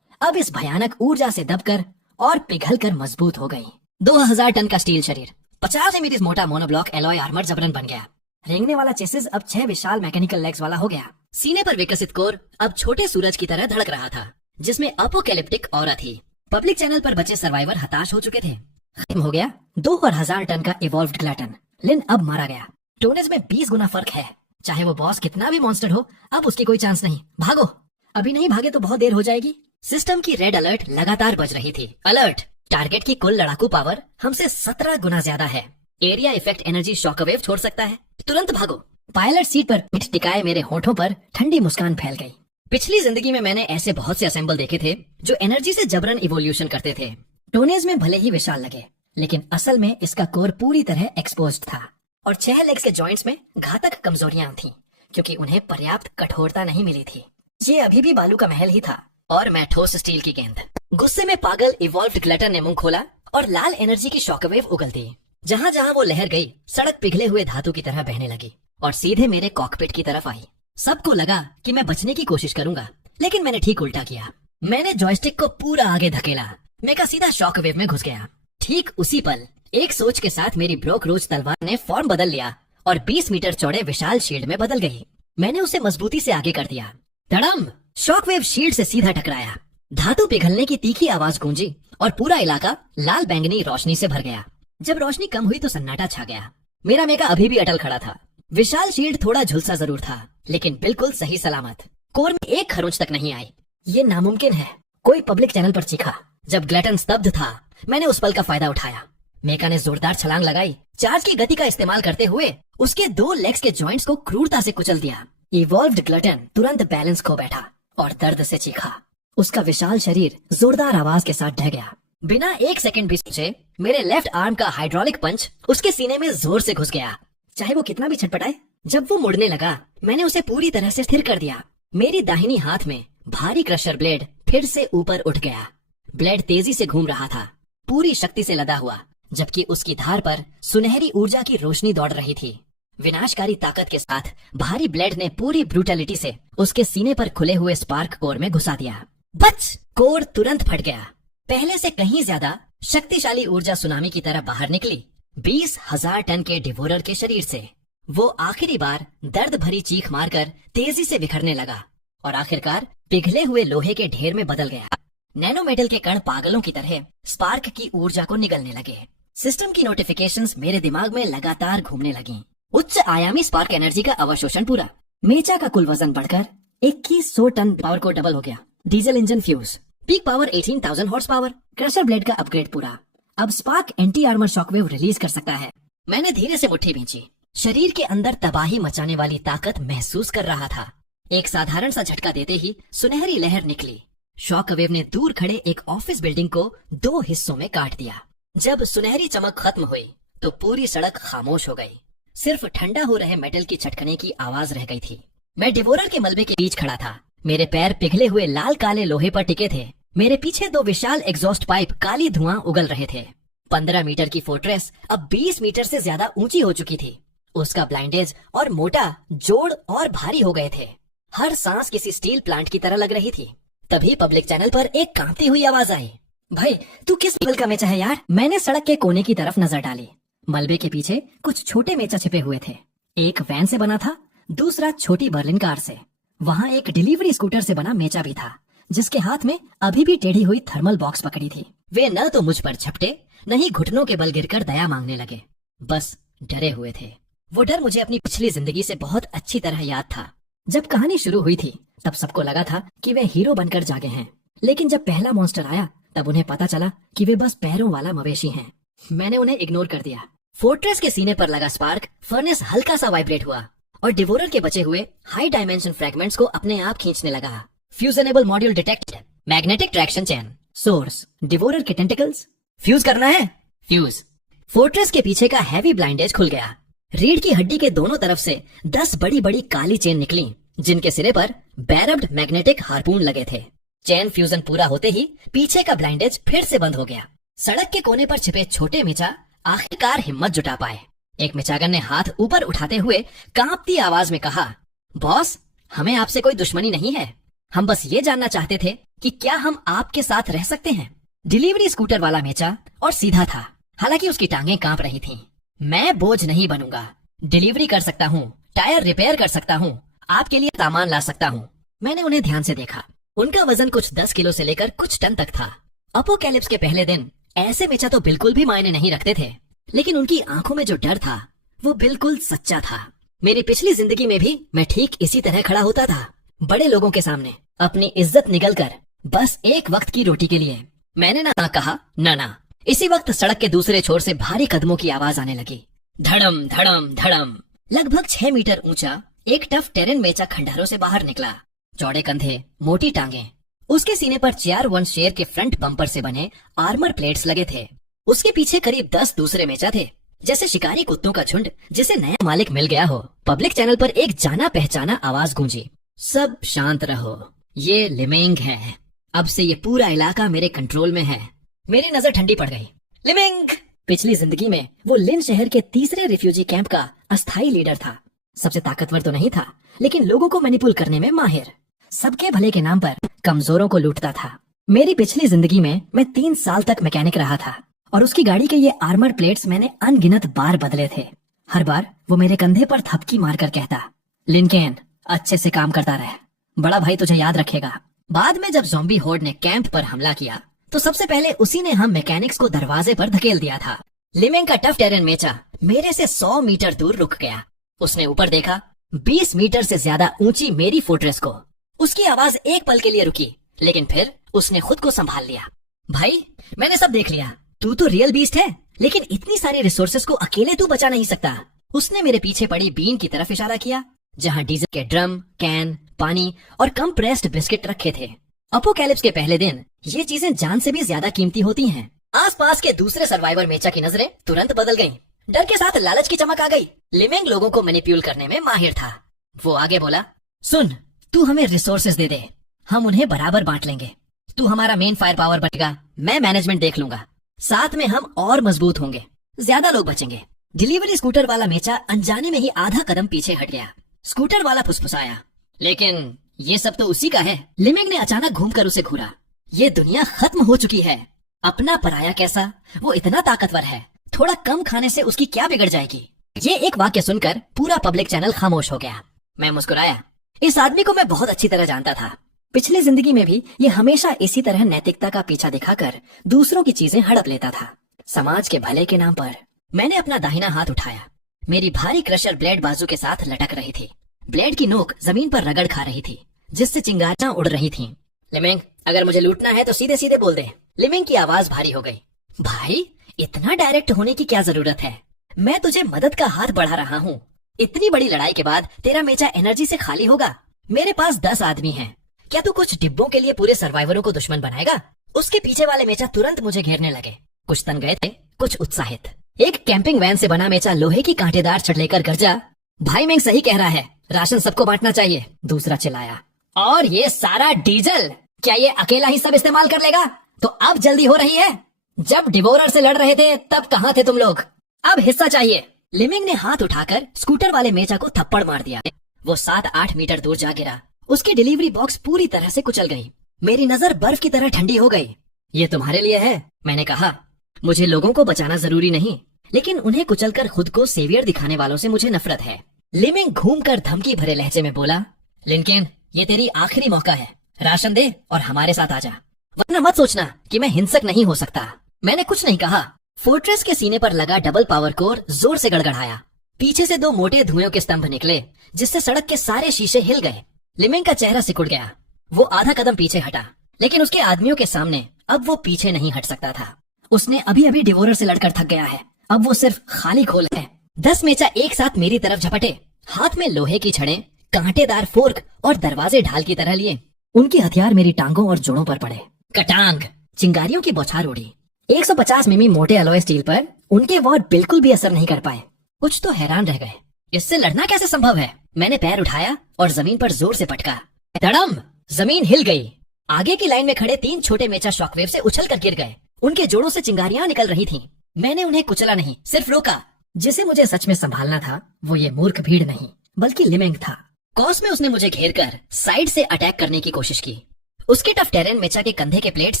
अब इस भयानक ऊर्जा से दबकर और पिघलकर मजबूत हो गई। 2000 टन का स्टील शरीर, 50 एमएम मोटा मोनोब्लॉक एलॉय आर्मर जबरन बन गया। रेंगने वाला चेसिस अब 6 विशाल मैकेनिकल लेग्स वाला हो गया। सीने पर विकसित कोर अब छोटे सूरज की तरह धड़क रहा था, जिसमें अपोकैलिप्टिक ऑरा थी। पब्लिक चैनल पर बचे सर्वाइवर हताश हो चुके थे। खत्म हो गया 2000 टन का इवॉल्व्ड ग्लटन। लिन अब मारा गया। टोनेज में 20 गुना फर्क है। चाहे वो बॉस कितना भी मॉन्स्टर हो, अब उसकी कोई चांस नहीं। भागो, अभी नहीं भागे तो बहुत देर हो जाएगी। सिस्टम की रेड अलर्ट लगातार बज रही थी। अलर्ट, टारगेट की कुल लड़ाकू पावर हमसे 17 गुना ज्यादा है। एरिया इफेक्ट एनर्जी शॉकवेव छोड़ सकता है, तुरंत भागो। पायलट सीट पर पीठ टिकाए मेरे होठों पर ठंडी मुस्कान फैल गई। पिछली जिंदगी में मैंने ऐसे बहुत से असेंबल देखे थे जो एनर्जी से जबरन इवोल्यूशन करते थे। टोनेज में भले ही विशाल लगे, लेकिन असल में इसका कोर पूरी तरह एक्सपोज्ड था और 6 लेग्स के जॉइंट्स में घातक कमजोरियां थी, क्योंकि उन्हें पर्याप्त कठोरता नहीं मिली थी। ये अभी भी बालू का महल ही था और मैं ठोस स्टील की गेंद। गुस्से में पागल इवॉल्व्ड ग्लटन ने मुंह खोला और लाल एनर्जी की शॉकवेव उगल दी। जहां जहां वो लहर गई, सड़क पिघले हुए धातु की तरह बहने लगी और सीधे मेरे कॉकपिट की तरफ आई। सबको लगा कि मैं बचने की कोशिश करूंगा, लेकिन मैंने ठीक उल्टा किया। मैंने जॉयस्टिक को पूरा आगे धकेला। मेका सीधा शॉकवेव में घुस गया। ठीक उसी पल एक सोच के साथ मेरी ब्रोक रोज तलवार ने फॉर्म बदल लिया और 20 मीटर चौड़े विशाल शील्ड में बदल गई। मैंने उसे मजबूती से आगे कर दिया। धड़म, शॉकवेव शील्ड से सीधा टकराया। धातु पिघलने की तीखी आवाज गूंजी और पूरा इलाका लाल बैंगनी रोशनी से भर गया। जब रोशनी कम हुई तो सन्नाटा छा गया। मेरा मेका अभी भी अटल खड़ा था। विशाल शील्ड थोड़ा झुलसा जरूर था, लेकिन बिल्कुल सही सलामत। कोर में एक खरोंच तक नहीं आई। ये नामुमकिन है, कोई पब्लिक चैनल पर चीखा। जब ग्लटन स्तब्ध था, मैंने उस पल का फायदा उठाया। मेका ने जोरदार छलांग लगाई। चार्ज की गति का इस्तेमाल करते हुए उसके 2 लेग्स के जॉइंट्स को क्रूरता से कुचल दिया। इवॉल्व्ड ग्लटन तुरंत बैलेंस खो बैठा और दर्द से चीखा। उसका विशाल शरीर जोरदार आवाज के साथ ढह गया। बिना 1 सेकंड भी सोचे मेरे लेफ्ट आर्म का हाइड्रोलिक पंच उसके सीने में जोर से घुस गया। चाहे वो कितना भी छटपटाए, जब वो मुड़ने लगा, मैंने उसे पूरी तरह से स्थिर कर दिया। मेरी दाहिनी हाथ में भारी क्रशर ब्लेड फिर से ऊपर उठ गया। ब्लेड तेजी से घूम रहा था, पूरी शक्ति से लदा हुआ, जबकि उसकी धार पर सुनहरी ऊर्जा की रोशनी दौड़ रही थी। विनाशकारी ताकत के साथ भारी ब्लेड ने पूरी ब्रूटलिटी से उसके सीने पर खुले हुए स्पार्क कोर में घुसा दिया। बच! कोर तुरंत फट गया। पहले से कहीं ज्यादा शक्तिशाली ऊर्जा सुनामी की तरह बाहर निकली 20,000 टन के डिवोरर के शरीर से। वो आखिरी बार दर्द भरी चीख मारकर तेजी से बिखरने लगा और आखिरकार पिघले हुए लोहे के ढेर में बदल गया। नैनोमेटल के कण पागलों की तरह स्पार्क की ऊर्जा को निगलने लगे। सिस्टम की नोटिफिकेशंस मेरे दिमाग में लगातार घूमने लगी। उच्च आयामी स्पार्क एनर्जी का अवशोषण पूरा। मेचा का कुल वजन बढ़कर 2100 टन पावर को डबल हो गया। Diesel engine fuse, peak power 18,000 horse power. Crusher blade का अपग्रेड पूरा। अब spark anti armour shockwave release कर सकता है। मैंने धीरे से मुट्ठी भींची। शरीर के अंदर तबाही मचाने वाली ताकत महसूस कर रहा था। एक साधारण सा झटका देते ही सुनहरी लहर निकली। शॉकवेव ने दूर खड़े एक ऑफिस बिल्डिंग को 2 हिस्सों में काट दिया। जब सुनहरी चमक खत्म हुई तो पूरी सड़क खामोश हो गई। सिर्फ ठंडा हो रहे मेटल की छटकने की आवाज रह गई थी। मैं डिवोरर के मलबे के बीच खड़ा था। मेरे पैर पिघले हुए लाल काले लोहे पर टिके थे। मेरे पीछे 2 विशाल एग्जॉस्ट पाइप काली धुआं उगल रहे थे। 15 मीटर की फोर्ट्रेस अब 20 मीटर से ज्यादा ऊंची हो चुकी थी। उसका ब्लाइंडेज और मोटा जोड़ और भारी हो गए थे। हर सांस किसी स्टील प्लांट की तरह लग रही थी। तभी पब्लिक चैनल पर एक कांपती हुई आवाज आई। भाई, तू किस लेवल का मेचा है यार? मैंने सड़क के कोने की तरफ नजर डाली। मलबे के पीछे कुछ छोटे मेचा छिपे हुए थे। एक वैन से बना था, दूसरा छोटी बर्लिन कार से। वहाँ एक डिलीवरी स्कूटर से बना मेचा भी था, जिसके हाथ में अभी भी टेढ़ी हुई थर्मल बॉक्स पकड़ी थी। वे न तो मुझ पर झपटे, न ही घुटनों के बल गिरकर दया मांगने लगे। बस डरे हुए थे। वो डर मुझे अपनी पिछली जिंदगी से बहुत अच्छी तरह याद था। जब कहानी शुरू हुई थी तब सबको लगा था कि वे हीरो बनकर जागे हैं, लेकिन जब पहला मॉन्स्टर आया तब उन्हें पता चला कि वे बस पैरों वाला मवेशी हैं। मैंने उन्हें इग्नोर कर दिया। फोर्ट्रेस के सीने पर लगा स्पार्क फर्नेस हल्का सा वाइब्रेट हुआ और डिवोरर के बचे हुए हाई डायमेंशन फ्रेगमेंट्स को अपने आप खींचने लगा। Fusible module detected. Magnetic traction chain. Source devourer के टेंटिकल्स। फ्यूज करना है। फ्यूज। फोर्ट्रेस के पीछे का हैवी ब्लाइंडेज खुल गया। रीढ़ की हड्डी के दोनों तरफ से 10 बड़ी बड़ी काली चेन निकली, जिनके सिरे पर बैरब्ड मैग्नेटिक हार्पून लगे थे। चेन फ्यूजन पूरा होते ही पीछे का ब्लाइंडेज फिर से बंद हो गया। सड़क के कोने पर छिपे छोटे मेचा आखिरकार हिम्मत जुटा पाए। एक मिचागन ने हाथ ऊपर उठाते हुए कांपती आवाज में कहा, बॉस, हमें आपसे कोई दुश्मनी नहीं है। हम बस ये जानना चाहते थे कि क्या हम आपके साथ रह सकते हैं। डिलीवरी स्कूटर वाला मेचा और सीधा था, हालांकि उसकी टांगें कांप रही थीं। मैं बोझ नहीं बनूंगा। डिलीवरी कर सकता हूँ, टायर रिपेयर कर सकता हूँ, आपके लिए सामान ला सकता हूँ। मैंने उन्हें ध्यान से देखा। उनका वजन कुछ 10 किलो से लेकर कुछ टन तक था। अपोकैलिप्स के पहले दिन ऐसे मेचा तो बिल्कुल भी मायने नहीं रखते थे, लेकिन उनकी आंखों में जो डर था वो बिल्कुल सच्चा था। मेरी पिछली जिंदगी में भी मैं ठीक इसी तरह खड़ा होता था, बड़े लोगों के सामने, अपनी इज्जत निगल कर, बस एक वक्त की रोटी के लिए। मैंने ना कहा ना। इसी वक्त सड़क के दूसरे छोर से भारी कदमों की आवाज आने लगी। धड़म धड़म धड़म। लगभग 6 मीटर ऊंचा एक टफ टेरेन मेचा खंडहरों से बाहर निकला। चौड़े कंधे, मोटी टांगे, उसके सीने पर CR-1 शेर के फ्रंट बम्पर से बने आर्मर प्लेट्स लगे थे। उसके पीछे करीब 10 दूसरे मेचा थे, जैसे शिकारी कुत्तों का झुंड जिसे नया मालिक मिल गया हो। पब्लिक चैनल पर एक जाना पहचाना आवाज गूंजी, सब शांत रहो, ये लिमेंग है। अब से ये पूरा इलाका मेरे कंट्रोल में है। मेरी नजर ठंडी पड़ गई। लिमेंग पिछली जिंदगी में वो लिन शहर के तीसरे रिफ्यूजी कैंप का अस्थायी लीडर था। सबसे ताकतवर तो नहीं था, लेकिन लोगों को मैनिपुल करने में माहिर। सबके भले के नाम पर कमजोरों को लूटता था। मेरी पिछली जिंदगी में मैं 3 साल तक मैकेनिक रहा था और उसकी गाड़ी के ये आर्मर प्लेट्स मैंने अनगिनत बार बदले थे। हर बार वो मेरे कंधे पर थपकी मारकर कहता, लिनकेन अच्छे से काम करता रहे, बड़ा भाई तुझे याद रखेगा। बाद में जब ज़ॉम्बी होर्ड ने कैंप पर हमला किया तो सबसे पहले उसी ने हम मैकेनिक्स को दरवाजे पर धकेल दिया था। लिमेंग का टफ टेरेन मेचा मेरे से 100 मीटर दूर रुक गया। उसने ऊपर देखा, 20 मीटर से ज्यादा ऊंची मेरी फोर्ट्रेस को। उसकी आवाज एक पल के लिए रुकी, लेकिन फिर उसने खुद को संभाल लिया। भाई मैंने सब देख लिया, तू तो रियल बीस्ट है, लेकिन इतनी सारी रिसोर्सेस को अकेले तू बचा नहीं सकता। उसने मेरे पीछे पड़ी बीन की तरफ इशारा किया, जहाँ डीजल के ड्रम, कैन, पानी और कंप्रेस्ड बिस्किट रखे थे। अपोकैलिप्स के पहले दिन ये चीजें जान से भी ज्यादा कीमती होती हैं। आसपास के दूसरे सर्वाइवर मेचा की नजरें तुरंत बदल गईं। डर के साथ लालच की चमक आ गई। लिमेंग लोगों को मैनिपुलेट करने में माहिर था। वो आगे बोला, सुन, तू हमें रिसोर्सेज दे दे, हम उन्हें बराबर बांट लेंगे। तू हमारा मेन फायर पावर बनेगा, मैं मैनेजमेंट देख लूंगा। साथ में हम और मजबूत होंगे, ज्यादा लोग बचेंगे। डिलीवरी स्कूटर वाला मेचा अनजाने में ही आधा कदम पीछे हट गया। स्कूटर वाला फुसफुसाया, लेकिन ये सब तो उसी का है। लिमेंग ने अचानक घूमकर उसे घूरा। ये दुनिया खत्म हो चुकी है। अपना पराया कैसा, वो इतना ताकतवर है, थोड़ा कम खाने से उसकी क्या बिगड़ जाएगी। ये एक वाक्य सुनकर पूरा पब्लिक चैनल खामोश हो गया। मैं मुस्कुराया। इस आदमी को मैं बहुत अच्छी तरह जानता था। पिछली जिंदगी में भी ये हमेशा इसी तरह नैतिकता का पीछा दिखाकर दूसरों की चीजें हड़प लेता था, समाज के भले के नाम पर। मैंने अपना दाहिना हाथ उठाया। मेरी भारी क्रशर ब्लेड बाजू के साथ लटक रही थी। ब्लेड की नोक जमीन पर रगड़ खा रही थी, जिससे चिंगारियां उड़ रही थीं। लिमेंग, अगर मुझे लूटना है तो सीधे सीधे बोल दे। लिमेंग की आवाज भारी हो गई। भाई, इतना डायरेक्ट होने की क्या जरूरत है? मैं तुझे मदद का हाथ बढ़ा रहा हूँ। इतनी बड़ी लड़ाई के बाद तेरा मेचा एनर्जी से खाली होगा। मेरे पास 10 आदमी हैं। क्या तू कुछ डिब्बों के लिए पूरे सर्वाइवरों को दुश्मन बनाएगा? उसके पीछे वाले मेचा तुरंत मुझे घेरने लगे। कुछ तन गए थे, कुछ उत्साहित। एक कैंपिंग वैन से बना मेचा लोहे की कांटेदार छड़ लेकर गरजा, भाई मैं सही कह रहा है, राशन सबको बांटना चाहिए। दूसरा चिल्लाया, और ये सारा डीजल क्या ये अकेला ही सब इस्तेमाल कर लेगा? तो अब जल्दी हो रही है। जब डिवोरर से लड़ रहे थे तब कहाँ थे तुम लोग? अब हिस्सा चाहिए। लिमिंग ने हाथ उठाकर स्कूटर वाले मेचा को थप्पड़ मार दिया। वो 7-8 मीटर दूर जा गिरा। उसकी डिलीवरी बॉक्स पूरी तरह से कुचल गई। मेरी नजर बर्फ की तरह ठंडी हो गई। ये तुम्हारे लिए है, मैंने कहा। मुझे लोगों को बचाना जरूरी नहीं, लेकिन उन्हें कुचलकर खुद को सेवियर दिखाने वालों से मुझे नफरत है। लिमिंग घूमकर धमकी भरे लहजे में बोला, लिनकेन, ये तेरी आखिरी मौका है। राशन दे और हमारे साथ आजा, वरना मत सोचना कि मैं हिंसक नहीं हो सकता। मैंने कुछ नहीं कहा। फोर्ट्रेस के सीने पर लगा डबल पावर कोर जोर से गड़गड़ाया। पीछे से 2 मोटे धुएं के स्तंभ निकले, जिससे सड़क के सारे शीशे हिल गए। लिमिंग का चेहरा सिकुड़ गया। वो आधा कदम पीछे हटा, लेकिन उसके आदमियों के सामने अब वो पीछे नहीं हट सकता था। उसने अभी अभी डिवोरर से लड़कर थक गया है। अब वो सिर्फ खाली खोल है। 10 मेचा एक साथ मेरी तरफ झपटे, हाथ में लोहे की छड़ें, कांटेदार फोर्क और दरवाजे ढाल की तरह लिए। उनके हथियार मेरी टांगों और जोड़ों पर पड़े। कटांग! चिंगारियों की बौछार उड़ी। 150 मिमी मोटे अलॉय स्टील पर उनके वॉर बिल्कुल भी असर नहीं कर पाए। कुछ तो हैरान रह गए, इससे लड़ना कैसे संभव है? मैंने पैर उठाया और जमीन पर जोर से पटका। धड़म! जमीन हिल गई। आगे की लाइन में खड़े 3 छोटे मेचा शॉकवेव से उछल कर गिर गए। उनके जोड़ों से चिंगारियां निकल रही थीं। मैंने उन्हें कुचला नहीं, सिर्फ रोका। जिसे मुझे सच में संभालना था वो ये मूर्ख भीड़ नहीं, बल्कि लिमिंग था। कॉस में उसने मुझे घेरकर साइड से अटैक करने की कोशिश की। उसके टफ टेरेन मेचा के कंधे के प्लेट्स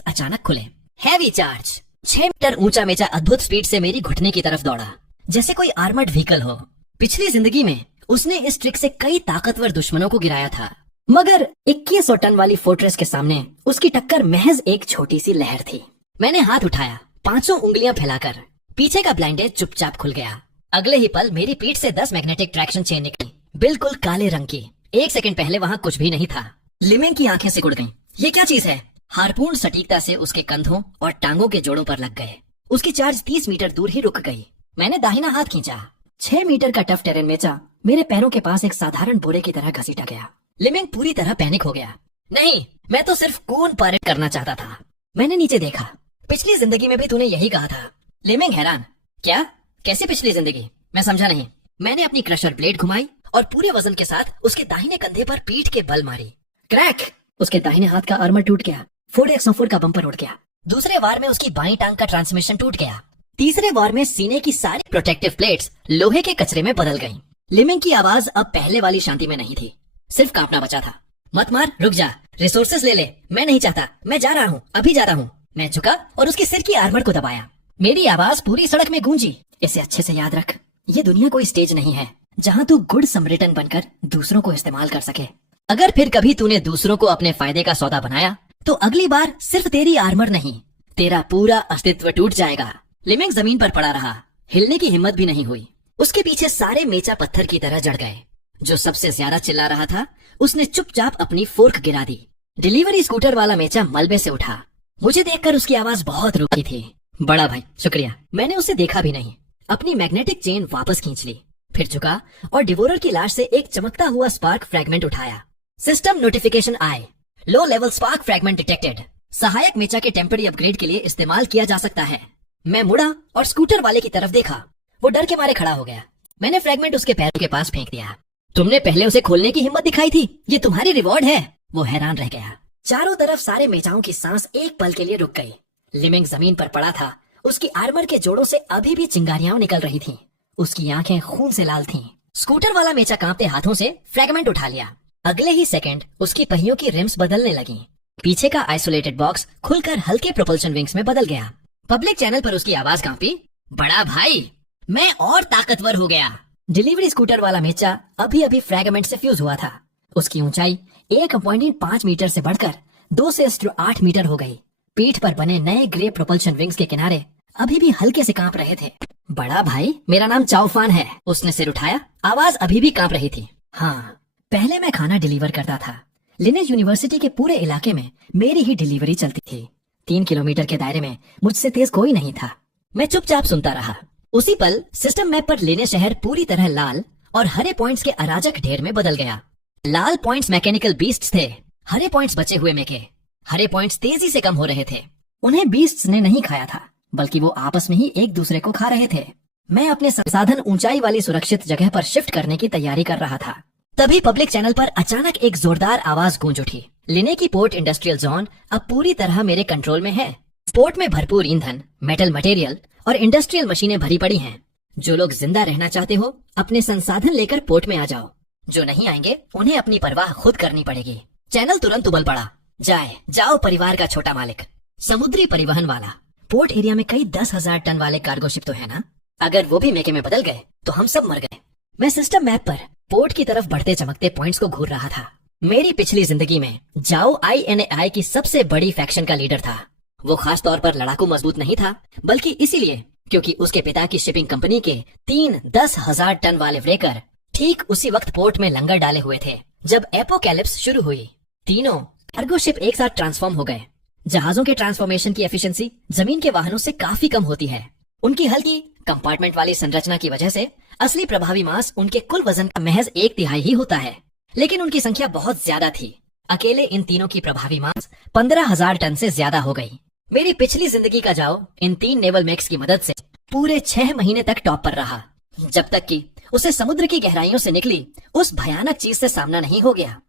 अचानक खुले। Heavy charge! 6 मीटर ऊंचा मेचा अद्भुत स्पीड से मेरी घुटने की तरफ दौड़ा, जैसे कोई आर्मर्ड व्हीकल हो। पिछली जिंदगी में उसने इस ट्रिक से कई ताकतवर दुश्मनों को गिराया था, मगर 2100 टन वाली फोर्ट्रेस के सामने उसकी टक्कर महज एक छोटी सी लहर थी। मैंने हाथ उठाया, 5 उंगलियां फैलाकर। पीछे का ब्लाइंडेज चुपचाप खुल गया। अगले ही पल मेरी पीठ से 10 मैग्नेटिक ट्रैक्शन चेन निकली, बिल्कुल काले रंग की। 1 सेकंड पहले वहां कुछ भी नहीं था। लिमेंग की आंखें सिकुड़ गईं। ये क्या चीज है? हारपून सटीकता से उसके कंधों और टांगों के जोड़ों पर लग गए। उसकी चार्ज 30 मीटर दूर ही रुक गई। मैंने दाहिना हाथ खींचा। 6 मीटर का टफ टेरेन मेचा मेरे पैरों के पास एक साधारण बोरे की तरह घसीटा गया। लिमेंग पूरी तरह पैनिक हो गया। नहीं, मैं तो सिर्फ कून पारेड करना चाहता था। मैंने नीचे देखा। पिछली जिंदगी में भी तूने यही कहा था। लिमेंग हैरान। क्या? कैसे पिछली जिंदगी? मैं समझा नहीं। मैंने अपनी क्रशर ब्लेड घुमाई और पूरे वजन के साथ उसके दाहिने कंधे पर पीठ के बल मारी। क्रैक! उसके दाहिने हाथ का आर्मर टूट गया। फोर्ड एक्सोफोर्ड का बम्पर उड़ गया। दूसरे वार में उसकी बाईं टांग का ट्रांसमिशन टूट गया। तीसरे वार में सीने की सारी प्रोटेक्टिव प्लेट्स लोहे के कचरे में बदल गईं। लिमेंग की आवाज अब पहले वाली शांति में नहीं थी, सिर्फ कांपना बचा था। मत मार, रुक जा, रिसोर्सेस ले ले। मैं नहीं चाहता, मैं जा रहा हूँ, अभी जा रहा हूँ। मैं झुका और उसके सिर की आर्मर को दबाया। मेरी आवाज पूरी सड़क में गूंजी। इसे अच्छे से याद रख, ये दुनिया कोई स्टेज नहीं है जहाँ तू गुड समरिटन बनकर दूसरों को इस्तेमाल कर सके। अगर फिर कभी तूने दूसरों को अपने फायदे का सौदा बनाया तो अगली बार सिर्फ तेरी आर्मर नहीं, तेरा पूरा अस्तित्व टूट जाएगा। लिमेंग जमीन पर पड़ा रहा, हिलने की हिम्मत भी नहीं हुई। उसके पीछे सारे मेचा पत्थर की तरह जड़ गए। जो सबसे ज्यादा चिल्ला रहा था उसने चुपचाप अपनी फोर्क गिरा दी। डिलीवरी स्कूटर वाला मेचा मलबे से उठा। मुझे देखकर उसकी आवाज बहुत रुकी थी। बड़ा भाई शुक्रिया। मैंने उसे देखा भी नहीं। अपनी मैग्नेटिक चेन वापस खींच ली, फिर झुका और डिवोरर की लाश से एक चमकता हुआ स्पार्क फ्रैगमेंट उठाया। सिस्टम नोटिफिकेशन आए। Low level spark fragment detected. सहायक मेचा के टेम्पररी अपग्रेड के लिए इस्तेमाल किया जा सकता है। मैं मुड़ा और स्कूटर वाले की तरफ देखा। वो डर के मारे खड़ा हो गया। मैंने फ्रैगमेंट उसके पैरों के पास फेंक दिया। तुमने पहले उसे खोलने की हिम्मत दिखाई थी, ये तुम्हारी रिवॉर्ड है। वो हैरान रह गया। चारों तरफ सारे मेचाओं की सांस एक पल के लिए रुक गई। लिमेंग जमीन पर पड़ा था। उसकी आर्मर के जोड़ों से अभी भी चिंगारियां निकल रही थीं। उसकी आंखें खून से लाल थीं। स्कूटर वाला मेचा कांपते हाथों से फ्रैगमेंट उठा लिया। अगले ही सेकंड उसकी पहियों की रिम्स बदलने लगी। पीछे का आइसोलेटेड बॉक्स खुलकर हल्के प्रोपल्शन विंग्स में बदल गया। पब्लिक चैनल पर उसकी आवाज कांपी। बड़ा भाई, मैं और ताकतवर हो गया। डिलीवरी स्कूटर वाला मेचा अभी अभी फ्रैगमेंट से फ्यूज हुआ था। उसकी ऊंचाई 1.5 मीटर से बढ़कर 2 से 8 मीटर हो गई। पीठ पर बने नए ग्रे प्रोपल्शन विंग्स के किनारे अभी भी हल्के से कांप रहे थे। बड़ा भाई, मेरा नाम चाओफान है। उसने सिर उठाया। आवाज अभी भी कांप रही थी। हाँ, पहले मैं खाना डिलीवर करता था। लिनेज यूनिवर्सिटी के पूरे इलाके में मेरी ही डिलीवरी चलती थी। 3 किलोमीटर के दायरे में मुझसे तेज कोई नहीं था। मैं चुपचाप सुनता रहा। उसी पल सिस्टम मैप पर लेने शहर पूरी तरह लाल और हरे पॉइंट्स के अराजक ढेर में बदल गया। लाल पॉइंट्स मैकेनिकल बीस्ट्स थे, हरे पॉइंट्स बचे हुए मेके। हरे पॉइंट्स तेजी से कम हो रहे थे। उन्हें बीस्ट्स ने नहीं खाया था, बल्कि वो आपस में ही एक दूसरे को खा रहे थे। मैं अपने संसाधन ऊंचाई वाली सुरक्षित जगह पर शिफ्ट करने की तैयारी कर रहा था। तभी पब्लिक चैनल पर अचानक एक जोरदार आवाज गूंज उठी। लिने की पोर्ट इंडस्ट्रियल जोन अब पूरी तरह मेरे कंट्रोल में है। पोर्ट में भरपूर ईंधन, मेटल मटेरियल और इंडस्ट्रियल मशीनें भरी पड़ी हैं। जो लोग जिंदा रहना चाहते हो अपने संसाधन लेकर पोर्ट में आ जाओ। जो नहीं आएंगे उन्हें अपनी परवाह खुद करनी पड़ेगी। चैनल तुरंत उबल पड़ा। जाओ परिवार का छोटा मालिक, समुद्री परिवहन वाला। पोर्ट एरिया में कई 10,000 टन वाले कार्गो शिप तो है ना। अगर वो भी मेके में बदल गए तो हम सब मर गए। मैं सिस्टम मैप पर पोर्ट की तरफ बढ़ते चमकते पॉइंट्स को घूर रहा था। मेरी पिछली जिंदगी में जाओ INAI की सबसे बड़ी फैक्शन का लीडर था। वो खास तौर पर लड़ाकू मजबूत नहीं था, बल्कि इसीलिए क्योंकि उसके पिता की शिपिंग कंपनी के 3 10,000 टन वाले ब्रेकर ठीक उसी वक्त पोर्ट में लंगर डाले हुए थे जब एपोकैलिप्स शुरू हुई। तीनों कार्गो शिप एक साथ ट्रांसफॉर्म हो गए। जहाजों के ट्रांसफॉर्मेशन की एफिशिएंसी जमीन के वाहनों से काफी कम होती है। उनकी हल्की कंपार्टमेंट वाली संरचना की वजह से असली प्रभावी मास उनके कुल वजन का महज 1/3 ही होता है, लेकिन उनकी संख्या बहुत ज्यादा थी। अकेले इन तीनों की प्रभावी मास 15,000 टन से ज्यादा हो गई। मेरी पिछली जिंदगी का जाओ इन 3 नेवल मेक्स की मदद से पूरे 6 महीने तक टॉप पर रहा, जब तक कि उसे समुद्र की गहराइयों से निकली उस भयानक चीज से सामना नहीं हो गया।